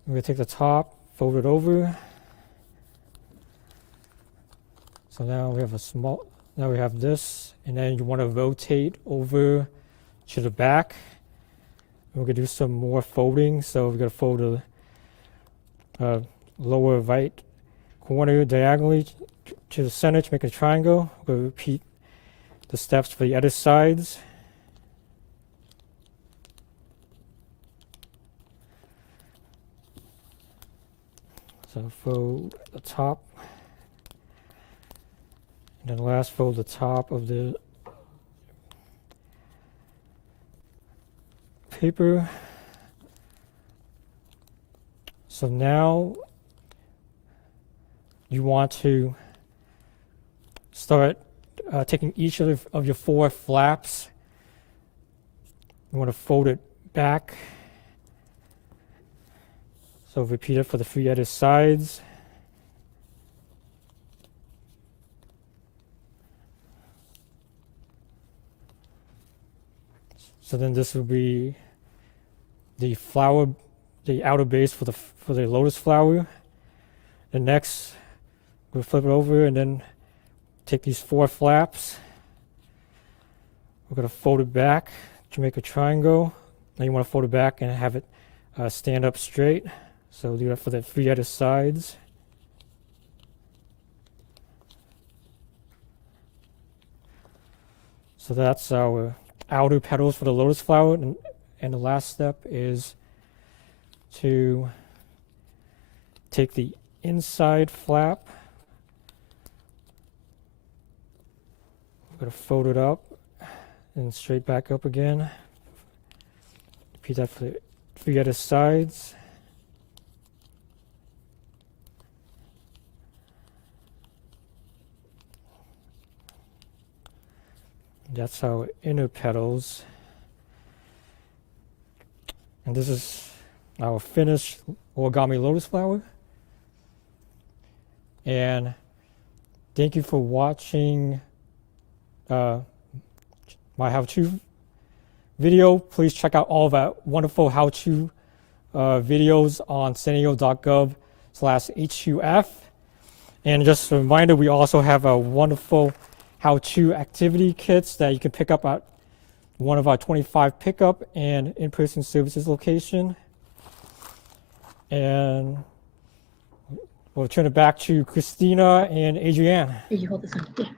We're going to take the top, fold it over. So now we have now we have this, and then you want to rotate over to the back. We're going to do some more folding. So we're going to fold the lower right corner diagonally to the center to make a triangle. We're going to repeat the steps for the other sides. So fold the top, and then last fold the top of the paper. So now you want to start taking each of your 4 flaps. You want to fold it back. So repeat it for the 3 other sides. So then this will be the flower, the outer base for the lotus flower. And next, we'll flip it over and then take these 4 flaps. We're going to fold it back to make a triangle. Now you want to fold it back and have it stand up straight. So do that for the 3 other sides. So that's our outer petals for the lotus flower. And the last step is to take the inside flap. I'm going to fold it up and straight back up again. Repeat that for the 3 other sides. That's our inner petals. And this is our finished origami lotus flower. And thank you for watching my how-to video. Please check out all of our wonderful how-to videos on sandiego.gov/HUF. And just a reminder, we also have a wonderful how-to activity kits that you can pick up at one of our 25 pickup and in-person services location. And we'll turn it back to Christina and Adrienne. Here, you hold this one. Yeah.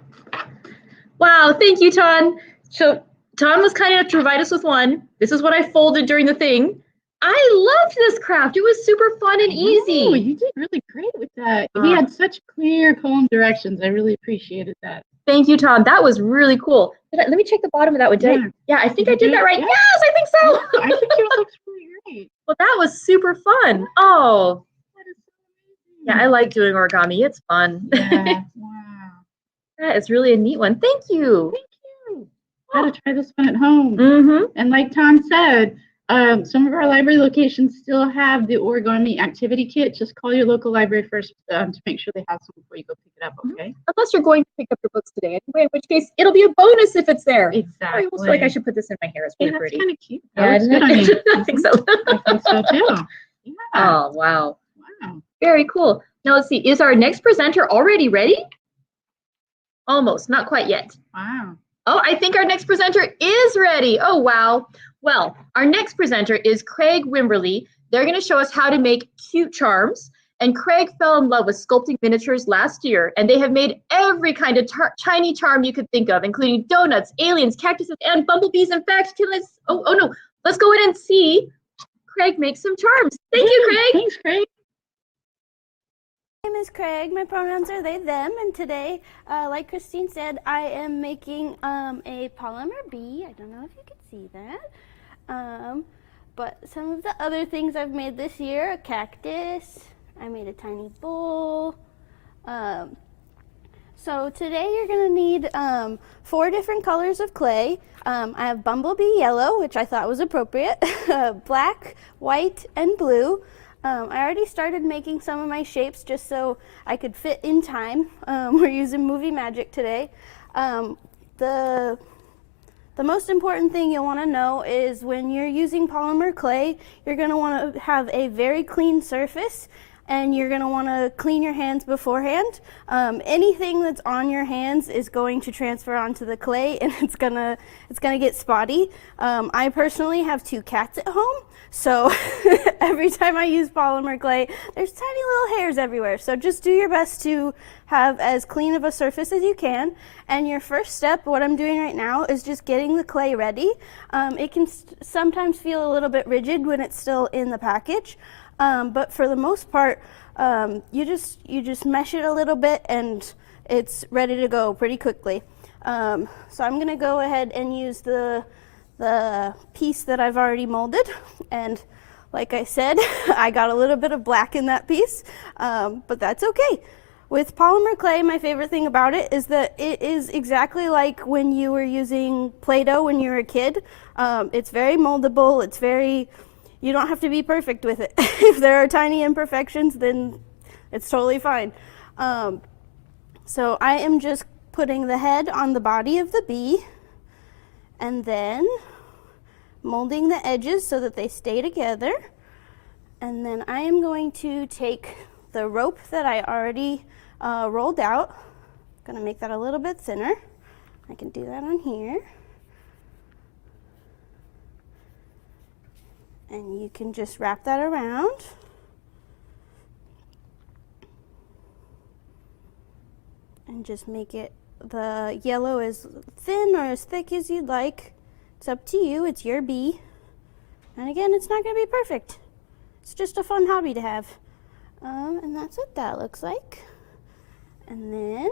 Wow, thank you, Ton. So Ton was kind enough to provide us with one. This is what I folded during the thing. I loved this craft. It was super fun and easy. Oh, you did really great with that. We had such clear poem directions. I really appreciated that. Thank you, Tom. That was really cool. Let me check the bottom of that one. Yeah, I think I did that right. Yeah. Yes, I think so. I think yours looks really great. Well, that was super fun. Oh, That is so amazing. yeah, I like doing origami. It's fun. Yeah. Wow. That is really a neat one. Thank you. Thank you. Got to try this one at home. Mm-hmm. And like Tom said, some of our library locations still have the origami activity kit. Just call your local library first to make sure they have some before you go pick it up, okay? Unless you're going to pick up your books today anyway, in which case it'll be a bonus if it's there. Exactly. I almost feel like I should put this in my hair. It's really Yeah, that's pretty. kind of cute. Yeah, That looks good on you. I think so. I think so too. Yeah. Oh, wow. Wow. Very cool. Now let's see. Is our next presenter already ready? Almost. Not quite yet. Wow. Oh, I think our next presenter is ready. Oh, wow. Well, our next presenter is Craig Wimberly. They're going to show us how to make cute charms. And Craig fell in love with sculpting miniatures last year, and they have made every kind of tiny charm you could think of, including donuts, aliens, cactuses, and bumblebees. In fact, let's go in and see Craig make some charms. Thank you, Craig. Thanks, Craig. My name is Craig. My pronouns are they, them, and today, like Christine said, I am making a polymer bee. I don't know if you can see that. But some of the other things I've made this year, a cactus, I made a tiny bowl. So today you're going to need 4 different colors of clay. I have bumblebee yellow, which I thought was appropriate, black, white, and blue. I already started making some of my shapes just so I could fit in time. We're using Movie Magic today. The most important thing you'll want to know is when you're using polymer clay, you're going to want to have a very clean surface and you're going to want to clean your hands beforehand. Anything that's on your hands is going to transfer onto the clay, and it's gonna get spotty. I personally have 2 cats at home, so every time I use polymer clay, there's tiny little hairs everywhere. So just do your best to have as clean of a surface as you can. And your first step, what I'm doing right now, is just getting the clay ready. It can sometimes feel a little bit rigid when it's still in the package, but for the most part, you just mesh it a little bit and it's ready to go pretty quickly. So I'm gonna go ahead and use the piece that I've already molded, and like I said, I got a little bit of black in that piece, but that's okay. With polymer clay, my favorite thing about it is that it is exactly like when you were using Play-Doh when you were a kid. It's very moldable, you don't have to be perfect with it. If there are tiny imperfections, then it's totally fine. So I am just putting the head on the body of the bee, and then molding the edges so that they stay together. And then I am going to take the rope that I already rolled out. I'm gonna make that a little bit thinner. I can do that on here. And you can just wrap that around. And just make it the yellow as thin or as thick as you'd like. It's up to you, it's your bee. And again, it's not gonna be perfect. It's just a fun hobby to have. And that's what that looks like. And then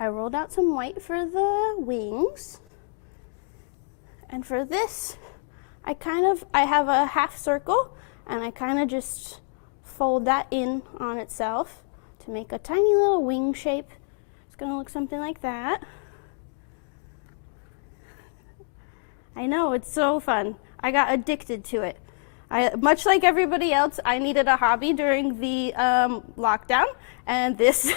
I rolled out some white for the wings. And for this, I have a half circle, and I kind of just fold that in on itself to make a tiny little wing shape. It's gonna look something like that. I know, it's so fun. I got addicted to it. Much like everybody else, I needed a hobby during the lockdown, and this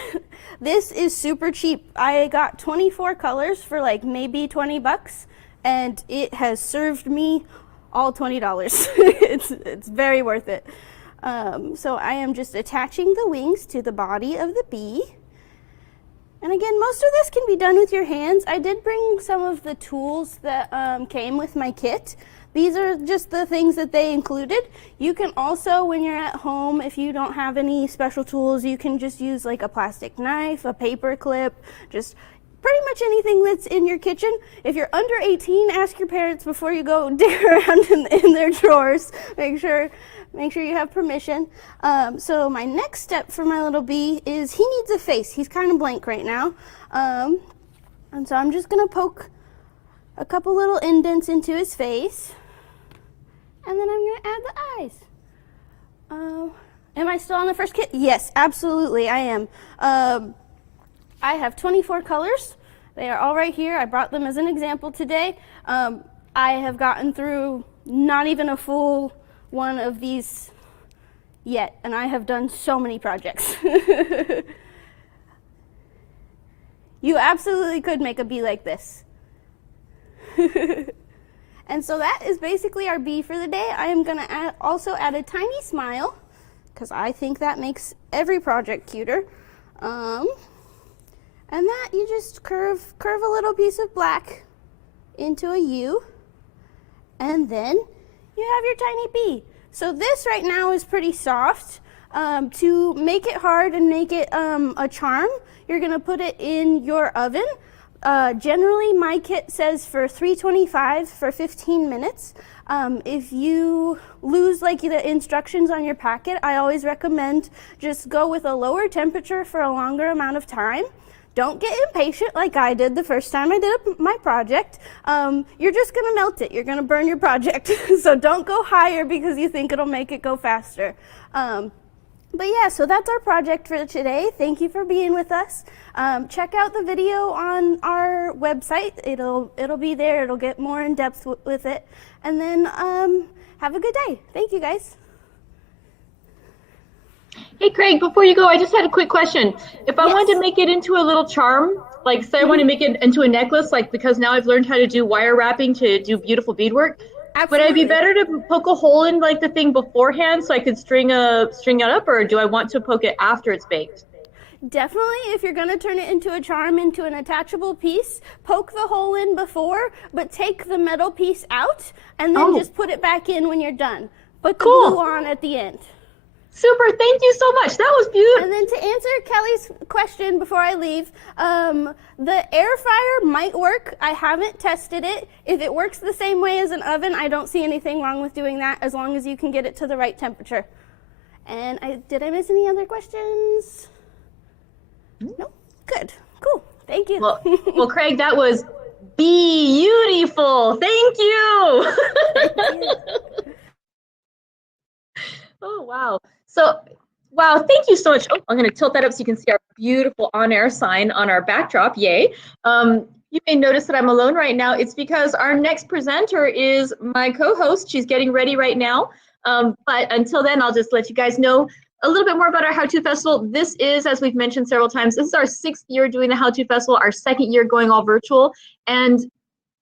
is super cheap. I got 24 colors for like maybe 20 bucks, and it has served me all $20. It's very worth it. So I am just attaching the wings to the body of the bee. And again, most of this can be done with your hands. I did bring some of the tools that came with my kit. These are just the things that they included. You can also, when you're at home, if you don't have any special tools, you can just use like a plastic knife, a paper clip, just pretty much anything that's in your kitchen. If you're under 18, ask your parents before you go dig around in their drawers. Make sure you have permission. So my next step for my little bee is he needs a face. He's kind of blank right now. And so I'm just gonna poke a couple little indents into his face. And then I'm gonna add the eyes. Am I still on the first kit? Yes, absolutely, I am. I have 24 colors. They are all right here. I brought them as an example today. I have gotten through not even a full one of these yet, and I have done so many projects. You absolutely could make a bee like this. And so that is basically our bee for the day. I am gonna also add a tiny smile, because I think that makes every project cuter. And that you just curve a little piece of black into a U, and then you have your tiny bee. So this right now is pretty soft. To make it hard and make it a charm, you're gonna put it in your oven. Generally, my kit says for 325 for 15 minutes. If you lose like the instructions on your packet, I always recommend just go with a lower temperature for a longer amount of time. Don't get impatient like I did the first time I did my project. You're just gonna melt it. You're gonna burn your project. So don't go higher because you think it'll make it go faster. But yeah, so that's our project for today. Thank you for being with us. Check out the video on our website. It'll be there. It'll get more in depth with it. And then have a good day. Thank you, guys. Hey, Craig, before you go, I just had a quick question. If I wanted to make it into a little charm, like say I want to make it into a necklace, like because now I've learned how to do wire wrapping to do beautiful beadwork, Absolutely. Would I be better to poke a hole in like the thing beforehand so I could string it up, or do I want to poke it after it's baked? Definitely, if you're going to turn it into a charm, into an attachable piece, poke the hole in before, but take the metal piece out and then just put it back in when you're done. Put the glue on at the end. Super, thank you so much. That was beautiful. And then to answer Kelly's question before I leave, the air fryer might work. I haven't tested it. If it works the same way as an oven, I don't see anything wrong with doing that as long as you can get it to the right temperature. And did I miss any other questions? No? Good. Cool. Thank you. Well, Craig, that was beautiful. Thank you. Oh, wow. So, wow, thank you so much. Oh, I'm going to tilt that up so you can see our beautiful on-air sign on our backdrop. Yay. You may notice that I'm alone right now. It's because our next presenter is my co-host. She's getting ready right now. But until then, I'll just let you guys know a little bit more about our How To Festival. This is, as we've mentioned several times, this is our 6th year doing the How To Festival, our 2nd year going all virtual. And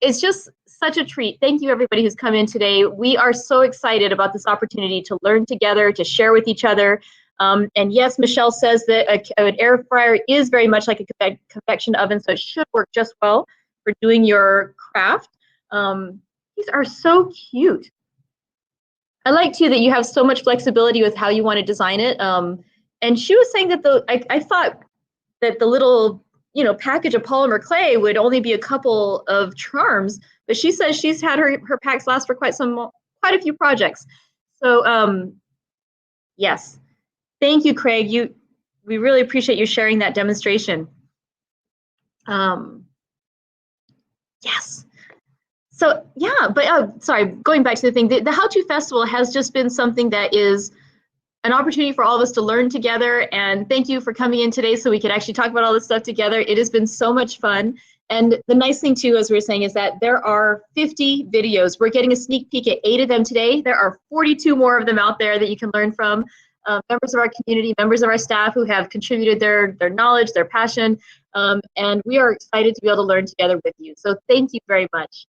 it's just such a treat. Thank you, everybody who's come in today. We are so excited about this opportunity to learn together, to share with each other. And yes, Michelle says that an air fryer is very much like a convection oven, so it should work just well for doing your craft. These are so cute. I like too that you have so much flexibility with how you want to design it. And she was saying that I thought that the little package of polymer clay would only be a couple of charms, but she says she's had her packs last for quite a few projects. So yes, thank you, Craig. We really appreciate you sharing that demonstration. Yes. So yeah, but sorry, going back to the thing, the How To Festival has just been something that is an opportunity for all of us to learn together. And thank you for coming in today so we could actually talk about all this stuff together. It has been so much fun. And the nice thing too, as we were saying, is that there are 50 videos. We're getting a sneak peek at 8 of them today. There are 42 more of them out there that you can learn from. Members of our community, members of our staff who have contributed their knowledge, their passion. And we are excited to be able to learn together with you. So thank you very much.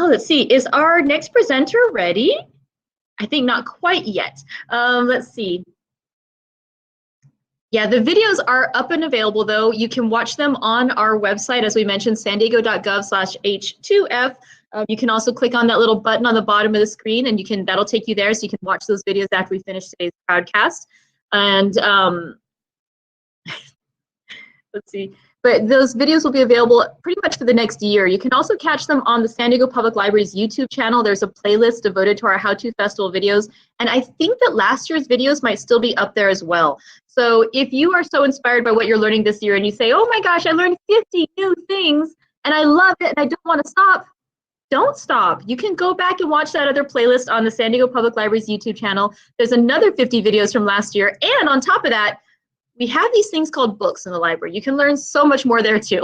Oh, let's see, is our next presenter ready? I think not quite yet. Let's see. Yeah, the videos are up and available though. You can watch them on our website, as we mentioned, sandiego.gov/H2F. You can also click on that little button on the bottom of the screen and that'll take you there so you can watch those videos after we finish today's podcast. And let's see. But those videos will be available pretty much for the next year. You can also catch them on the San Diego Public Library's YouTube channel. There's a playlist devoted to our How To Festival videos. And I think that last year's videos might still be up there as well. So if you are so inspired by what you're learning this year and you say, oh my gosh, I learned 50 new things and I love it and I don't want to stop, don't stop. You can go back and watch that other playlist on the San Diego Public Library's YouTube channel. There's another 50 videos from last year. And on top of that, we have these things called books in the library. You can learn so much more there too.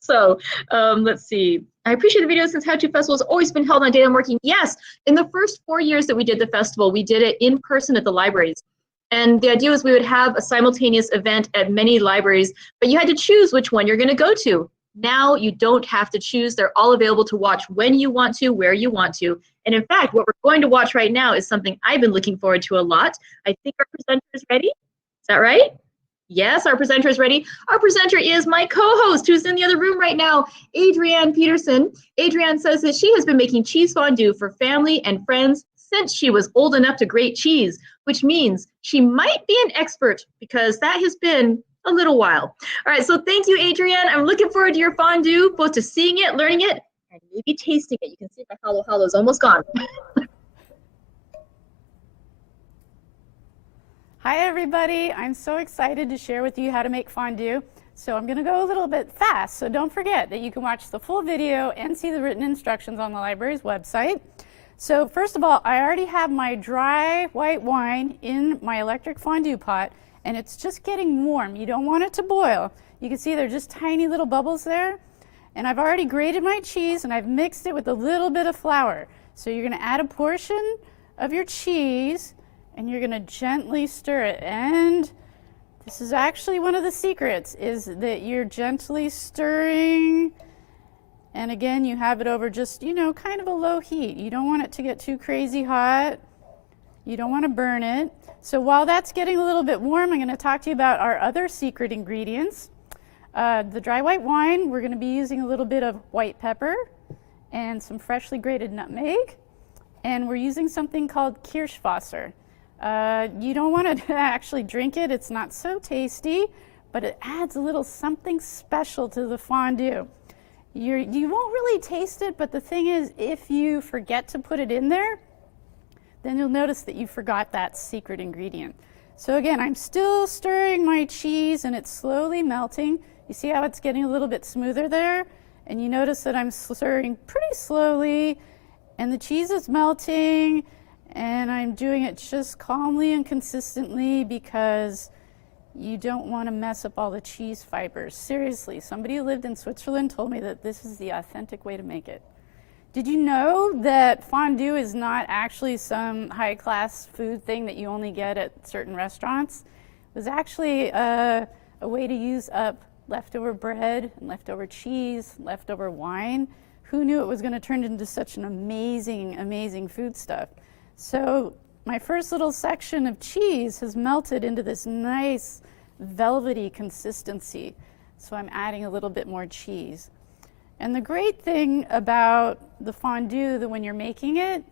So let's see. I appreciate the videos since How To Festival has always been held on daytime working. Yes, in the first 4 years that we did the festival, we did it in person at the libraries. And the idea was we would have a simultaneous event at many libraries, but you had to choose which one you're going to go to. Now you don't have to choose. They're all available to watch when you want to, where you want to. And in fact, what we're going to watch right now is something I've been looking forward to a lot. I think our presenter is ready. Is that right? Yes, our presenter is ready. Our presenter is my co-host who's in the other room right now, Adrienne Peterson. Adrienne says that she has been making cheese fondue for family and friends since she was old enough to grate cheese, which means she might be an expert because that has been a little while. All right, so thank you, Adrienne. I'm looking forward to your fondue, both to seeing it, learning it, and maybe tasting it. You can see my hollow is almost gone. Hi everybody, I'm so excited to share with you how to make fondue. So I'm gonna go a little bit fast, so don't forget that you can watch the full video and see the written instructions on the library's website. So first of all, I already have my dry white wine in my electric fondue pot and it's just getting warm. You don't want it to boil. You can see there are just tiny little bubbles there. And I've already grated my cheese and I've mixed it with a little bit of flour. So you're gonna add a portion of your cheese and you're going to gently stir it. And this is actually one of the secrets, is that you're gently stirring And again, you have it over just, you know, kind of a low heat. You don't want it to get too crazy hot. You don't want to burn it. So while that's getting a little bit warm, I'm going to talk to you about our other secret ingredients. The dry white wine, we're going to be using a little bit of white pepper and some freshly grated nutmeg. And we're using something called Kirschwasser. You don't want to actually drink it. It's not so tasty, but it adds a little something special to the fondue. You won't really taste it, but the thing is, if you forget to put it in there, then you'll notice that you forgot that secret ingredient. So again, I'm still stirring my cheese and it's slowly melting. You see how it's getting a little bit smoother there? And you notice that I'm stirring pretty slowly and the cheese is melting, and I'm doing it just calmly and consistently because you don't want to mess up all the cheese fibers. Seriously, somebody who lived in Switzerland told me that this is the authentic way to make it. Did you know that fondue is not actually some high-class food thing that you only get at certain restaurants? It was actually a way to use up leftover bread and leftover cheese, leftover wine. Who knew it was going to turn into such an amazing, amazing food stuff? So my first little section of cheese has melted into this nice velvety consistency. So I'm adding a little bit more cheese. And the great thing about the fondue, that when you're making it,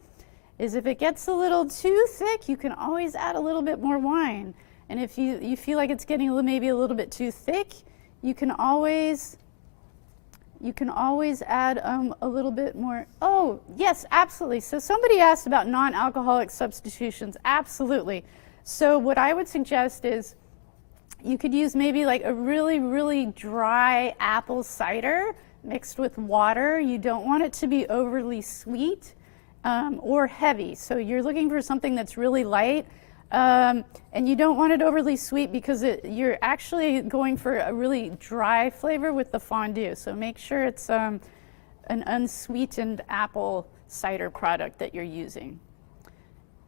is if it gets a little too thick, you can always add a little bit more wine. And if you feel like it's getting maybe a little bit too thick, you can always add a little bit more. Oh, yes, absolutely. So somebody asked about non-alcoholic substitutions. Absolutely. So what I would suggest is you could use maybe like a really, really dry apple cider mixed with water. You don't want it to be overly sweet or heavy. So you're looking for something that's really light. And you don't want it overly sweet because you're actually going for a really dry flavor with the fondue. So make sure it's an unsweetened apple cider product that you're using.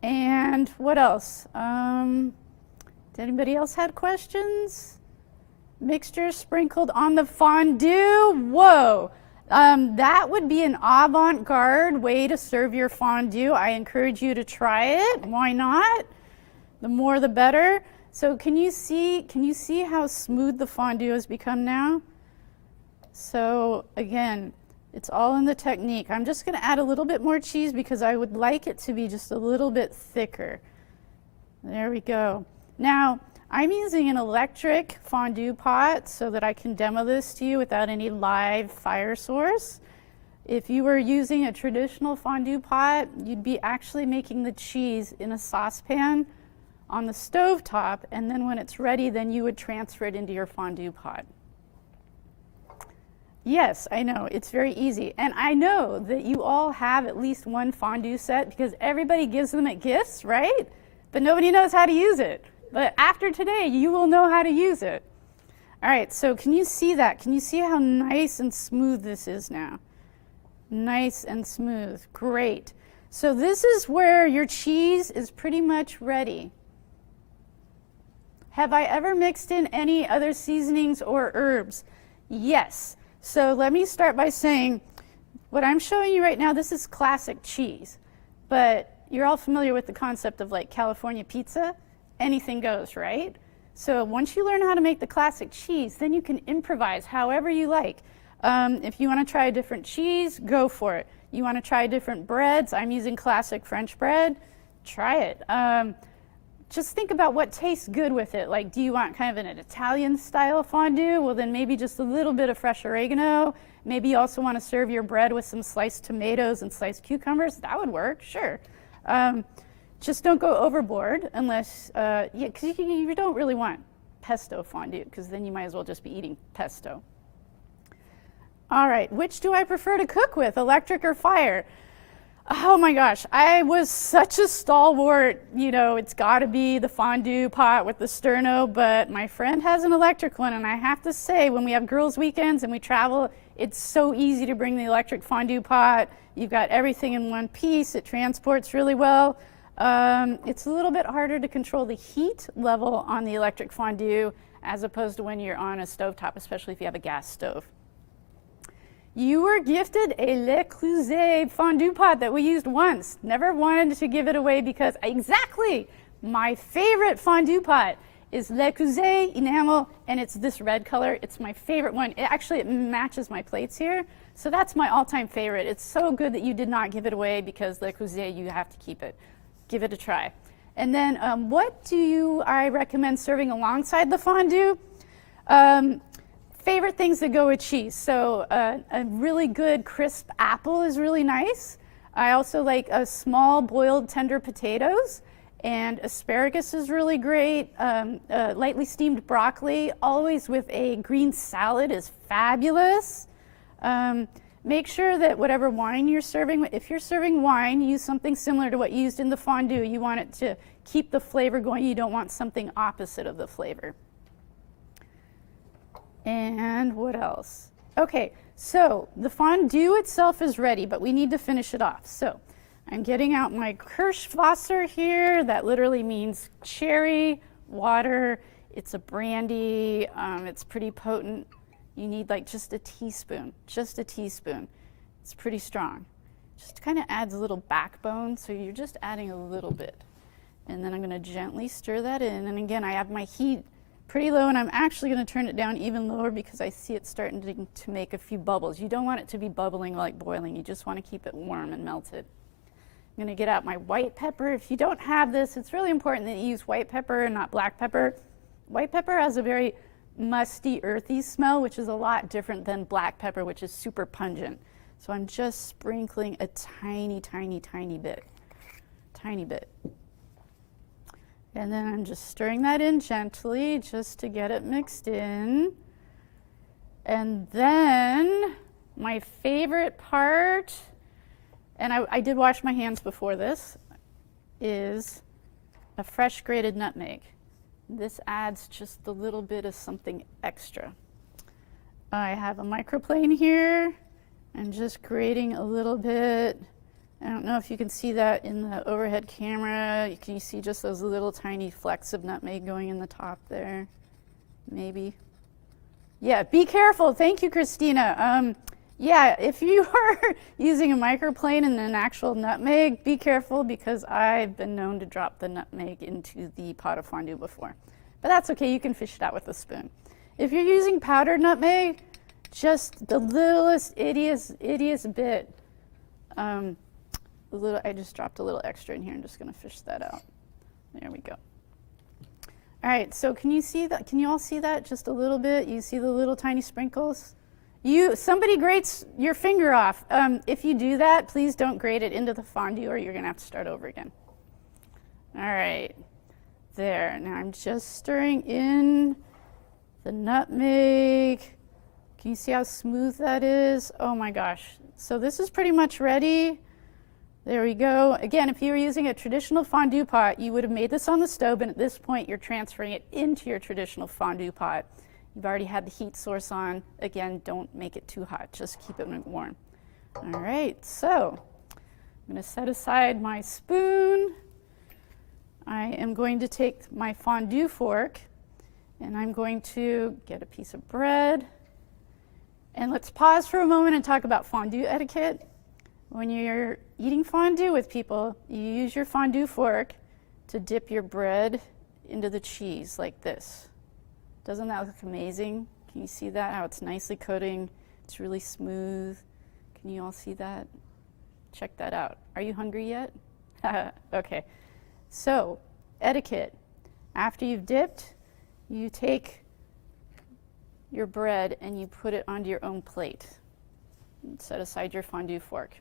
And what else? Did anybody else have questions? Mixture sprinkled on the fondue? Whoa! That would be an avant-garde way to serve your fondue. I encourage you to try it. Why not? The more the better. So can you see how smooth the fondue has become now? So again, it's all in the technique. I'm just going to add a little bit more cheese because I would like it to be just a little bit thicker. There we go. Now, I'm using an electric fondue pot so that I can demo this to you without any live fire source. If you were using a traditional fondue pot, you'd be actually making the cheese in a saucepan on the stove top, and then when it's ready, then you would transfer it into your fondue pot. Yes, I know, it's very easy. And I know that you all have at least one fondue set because everybody gives them at gifts, right? But nobody knows how to use it. But after today, you will know how to use it. All right, so can you see that? Can you see how nice and smooth this is now? Nice and smooth, great. So this is where your cheese is pretty much ready. Have I ever mixed in any other seasonings or herbs? Yes. So let me start by saying, what I'm showing you right now, this is classic cheese. But you're all familiar with the concept of like California pizza. Anything goes, right? So once you learn how to make the classic cheese, then you can improvise however you like. If you want to try a different cheese, go for it. You want to try different breads, I'm using classic French bread, try it. Just think about what tastes good with it. Like, do you want kind of an Italian style fondue? Well, then maybe just a little bit of fresh oregano. Maybe you also want to serve your bread with some sliced tomatoes and sliced cucumbers. That would work, sure. Just don't go overboard unless, because you don't really want pesto fondue, because then you might as well just be eating pesto. All right, which do I prefer to cook with, electric or fire? Oh my gosh, I was such a stalwart, you know, it's gotta be the fondue pot with the sterno, but my friend has an electric one, and I have to say, when we have girls' weekends and we travel, it's so easy to bring the electric fondue pot. You've got everything in one piece, it transports really well. It's a little bit harder to control the heat level on the electric fondue as opposed to when you're on a stovetop, especially if you have a gas stove. you were gifted a Le Creuset fondue pot that we used once. Never wanted to give it away because exactly my favorite fondue pot is Le Creuset enamel, and it's this red color. It's my favorite one. It matches my plates here, so that's my all-time favorite. It's so good that you did not give it away because Le Creuset, you have to keep it. Give it a try. And then what do I recommend serving alongside the fondue? Favorite things that go with cheese. So a really good crisp apple is really nice. I also like small boiled tender potatoes, and asparagus is really great. Lightly steamed broccoli, always with a green salad, is fabulous. Make sure that whatever wine you're serving, if you're serving wine, use something similar to what you used in the fondue. You want it to keep the flavor going. You don't want something opposite of the flavor. And what else? Okay, so the fondue itself is ready, but we need to finish it off. So I'm getting out my Kirschwasser here. That literally means cherry water. It's a brandy. It's pretty potent. You need like just a teaspoon, just a teaspoon. It's pretty strong. Just kind of adds a little backbone, so you're just adding a little bit. And then I'm going to gently stir that in. And again, I have my heat pretty low, and I'm actually going to turn it down even lower because I see it starting to make a few bubbles. You don't want it to be bubbling like boiling. You just want to keep it warm and melted. I'm going to get out my white pepper. If you don't have this, it's really important that you use white pepper and not black pepper. White pepper has a very musty, earthy smell, which is a lot different than black pepper, which is super pungent. So I'm just sprinkling a tiny, tiny, tiny bit. Tiny bit. And then I'm just stirring that in gently just to get it mixed in. And then my favorite part, and I did wash my hands before this, is a fresh grated nutmeg. This adds just a little bit of something extra. I have a microplane here and just grating a little bit. I don't know if you can see that in the overhead camera. Can you see just those little tiny flecks of nutmeg going in the top there? Maybe. Yeah, be careful. Thank you, Christina. Yeah, if you are using a microplane and an actual nutmeg, be careful because I've been known to drop the nutmeg into the pot of fondue before. But that's okay, you can fish it out with a spoon. If you're using powdered nutmeg, just the littlest, ittiest bit. I just dropped a little extra in here. I'm just going to fish that out. There we go. All right, so can you see that? Can you all see that just a little bit? You see the little tiny sprinkles? Somebody grates your finger off. If you do that, please don't grate it into the fondue or you're going to have to start over again. All right, there. Now I'm just stirring in the nutmeg. Can you see how smooth that is? Oh my gosh. So this is pretty much ready. There we go. Again, if you were using a traditional fondue pot, you would have made this on the stove, and at this point, you're transferring it into your traditional fondue pot. You've already had the heat source on. Again, don't make it too hot. Just keep it warm. All right, so I'm going to set aside my spoon. I am going to take my fondue fork, and I'm going to get a piece of bread. And let's pause for a moment and talk about fondue etiquette. When you're eating fondue with people, you use your fondue fork to dip your bread into the cheese like this. Doesn't that look amazing? Can you see that, how it's nicely coating? It's really smooth. Can you all see that? Check that out. Are you hungry yet? Okay. So, etiquette. After you've dipped, you take your bread and you put it onto your own plate. Set aside your fondue fork.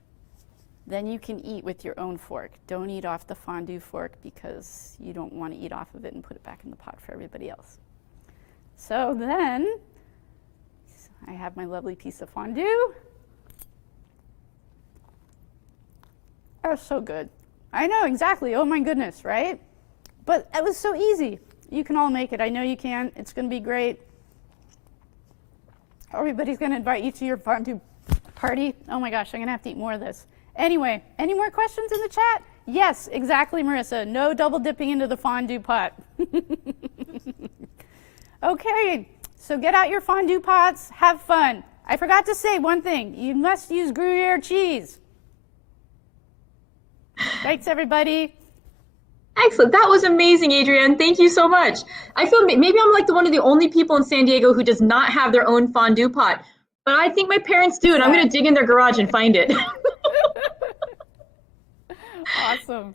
Then you can eat with your own fork. Don't eat off the fondue fork because you don't want to eat off of it and put it back in the pot for everybody else. So then, I have my lovely piece of fondue. Oh, so good. I know, exactly. Oh my goodness, right? But it was so easy. You can all make it. I know you can. It's going to be great. Everybody's going to invite you to your fondue party. Oh my gosh, I'm going to have to eat more of this. Anyway, any more questions in the chat? Yes, exactly, Marissa. No double dipping into the fondue pot. Okay, so get out your fondue pots, have fun. I forgot to say one thing. You must use Gruyere cheese. Thanks, everybody. Excellent. That was amazing, Adrienne. Thank you so much. I feel maybe I'm like one of the only people in San Diego who does not have their own fondue pot, but I think my parents do, and I'm going to dig in their garage and find it. Awesome.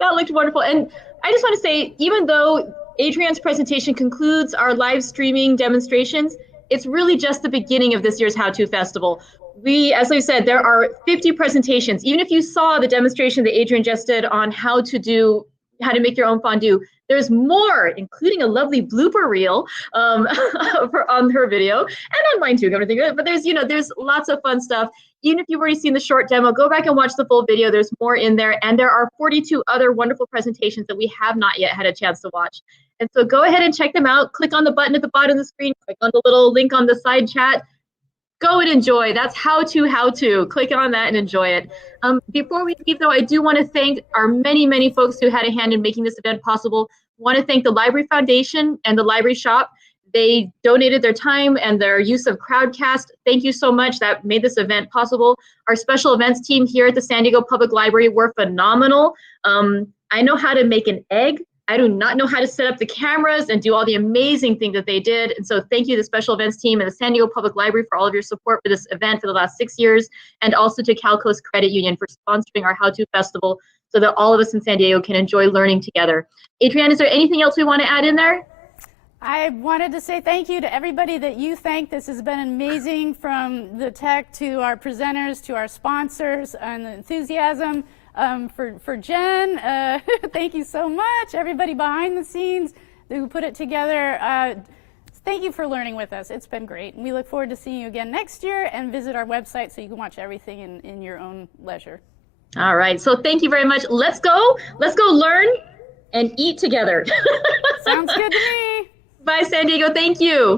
That looked wonderful. And I just want to say, even though Adrienne's presentation concludes our live streaming demonstrations, it's really just the beginning of this year's How To Festival. As I said, there are 50 presentations. Even if you saw the demonstration that Adrienne just did on how to make your own fondue, there's more, including a lovely blooper reel on her video, and on mine too, come to think of it. But there's lots of fun stuff. Even if you've already seen the short demo, go back and watch the full video. There's more in there, and there are 42 other wonderful presentations that we have not yet had a chance to watch. And so go ahead and check them out. Click on the button at the bottom of the screen, click on the little link on the side chat. Go and enjoy. That's how to. Click on that and enjoy it. Before we leave, though, I do want to thank our many, many folks who had a hand in making this event possible. Want to thank the Library Foundation and the Library Shop. They donated their time and their use of Crowdcast. Thank you so much. That made this event possible. Our special events team here at the San Diego Public Library were phenomenal. I know how to make an egg. I do not know how to set up the cameras and do all the amazing things that they did. And so thank you to the special events team and the San Diego Public Library for all of your support for this event for the last 6 years, and also to Cal Coast Credit Union for sponsoring our How To Festival so that all of us in San Diego can enjoy learning together. Adrienne, is there anything else we want to add in there? I wanted to say thank you to everybody that you thanked. This has been amazing, from the tech to our presenters to our sponsors, and the enthusiasm. For Jen, thank you so much. Everybody behind the scenes who put it together, thank you for learning with us. It's been great. And we look forward to seeing you again next year, and visit our website so you can watch everything in your own leisure. All right. So thank you very much. Let's go learn and eat together. Sounds good to me. Bye, San Diego. Thank you.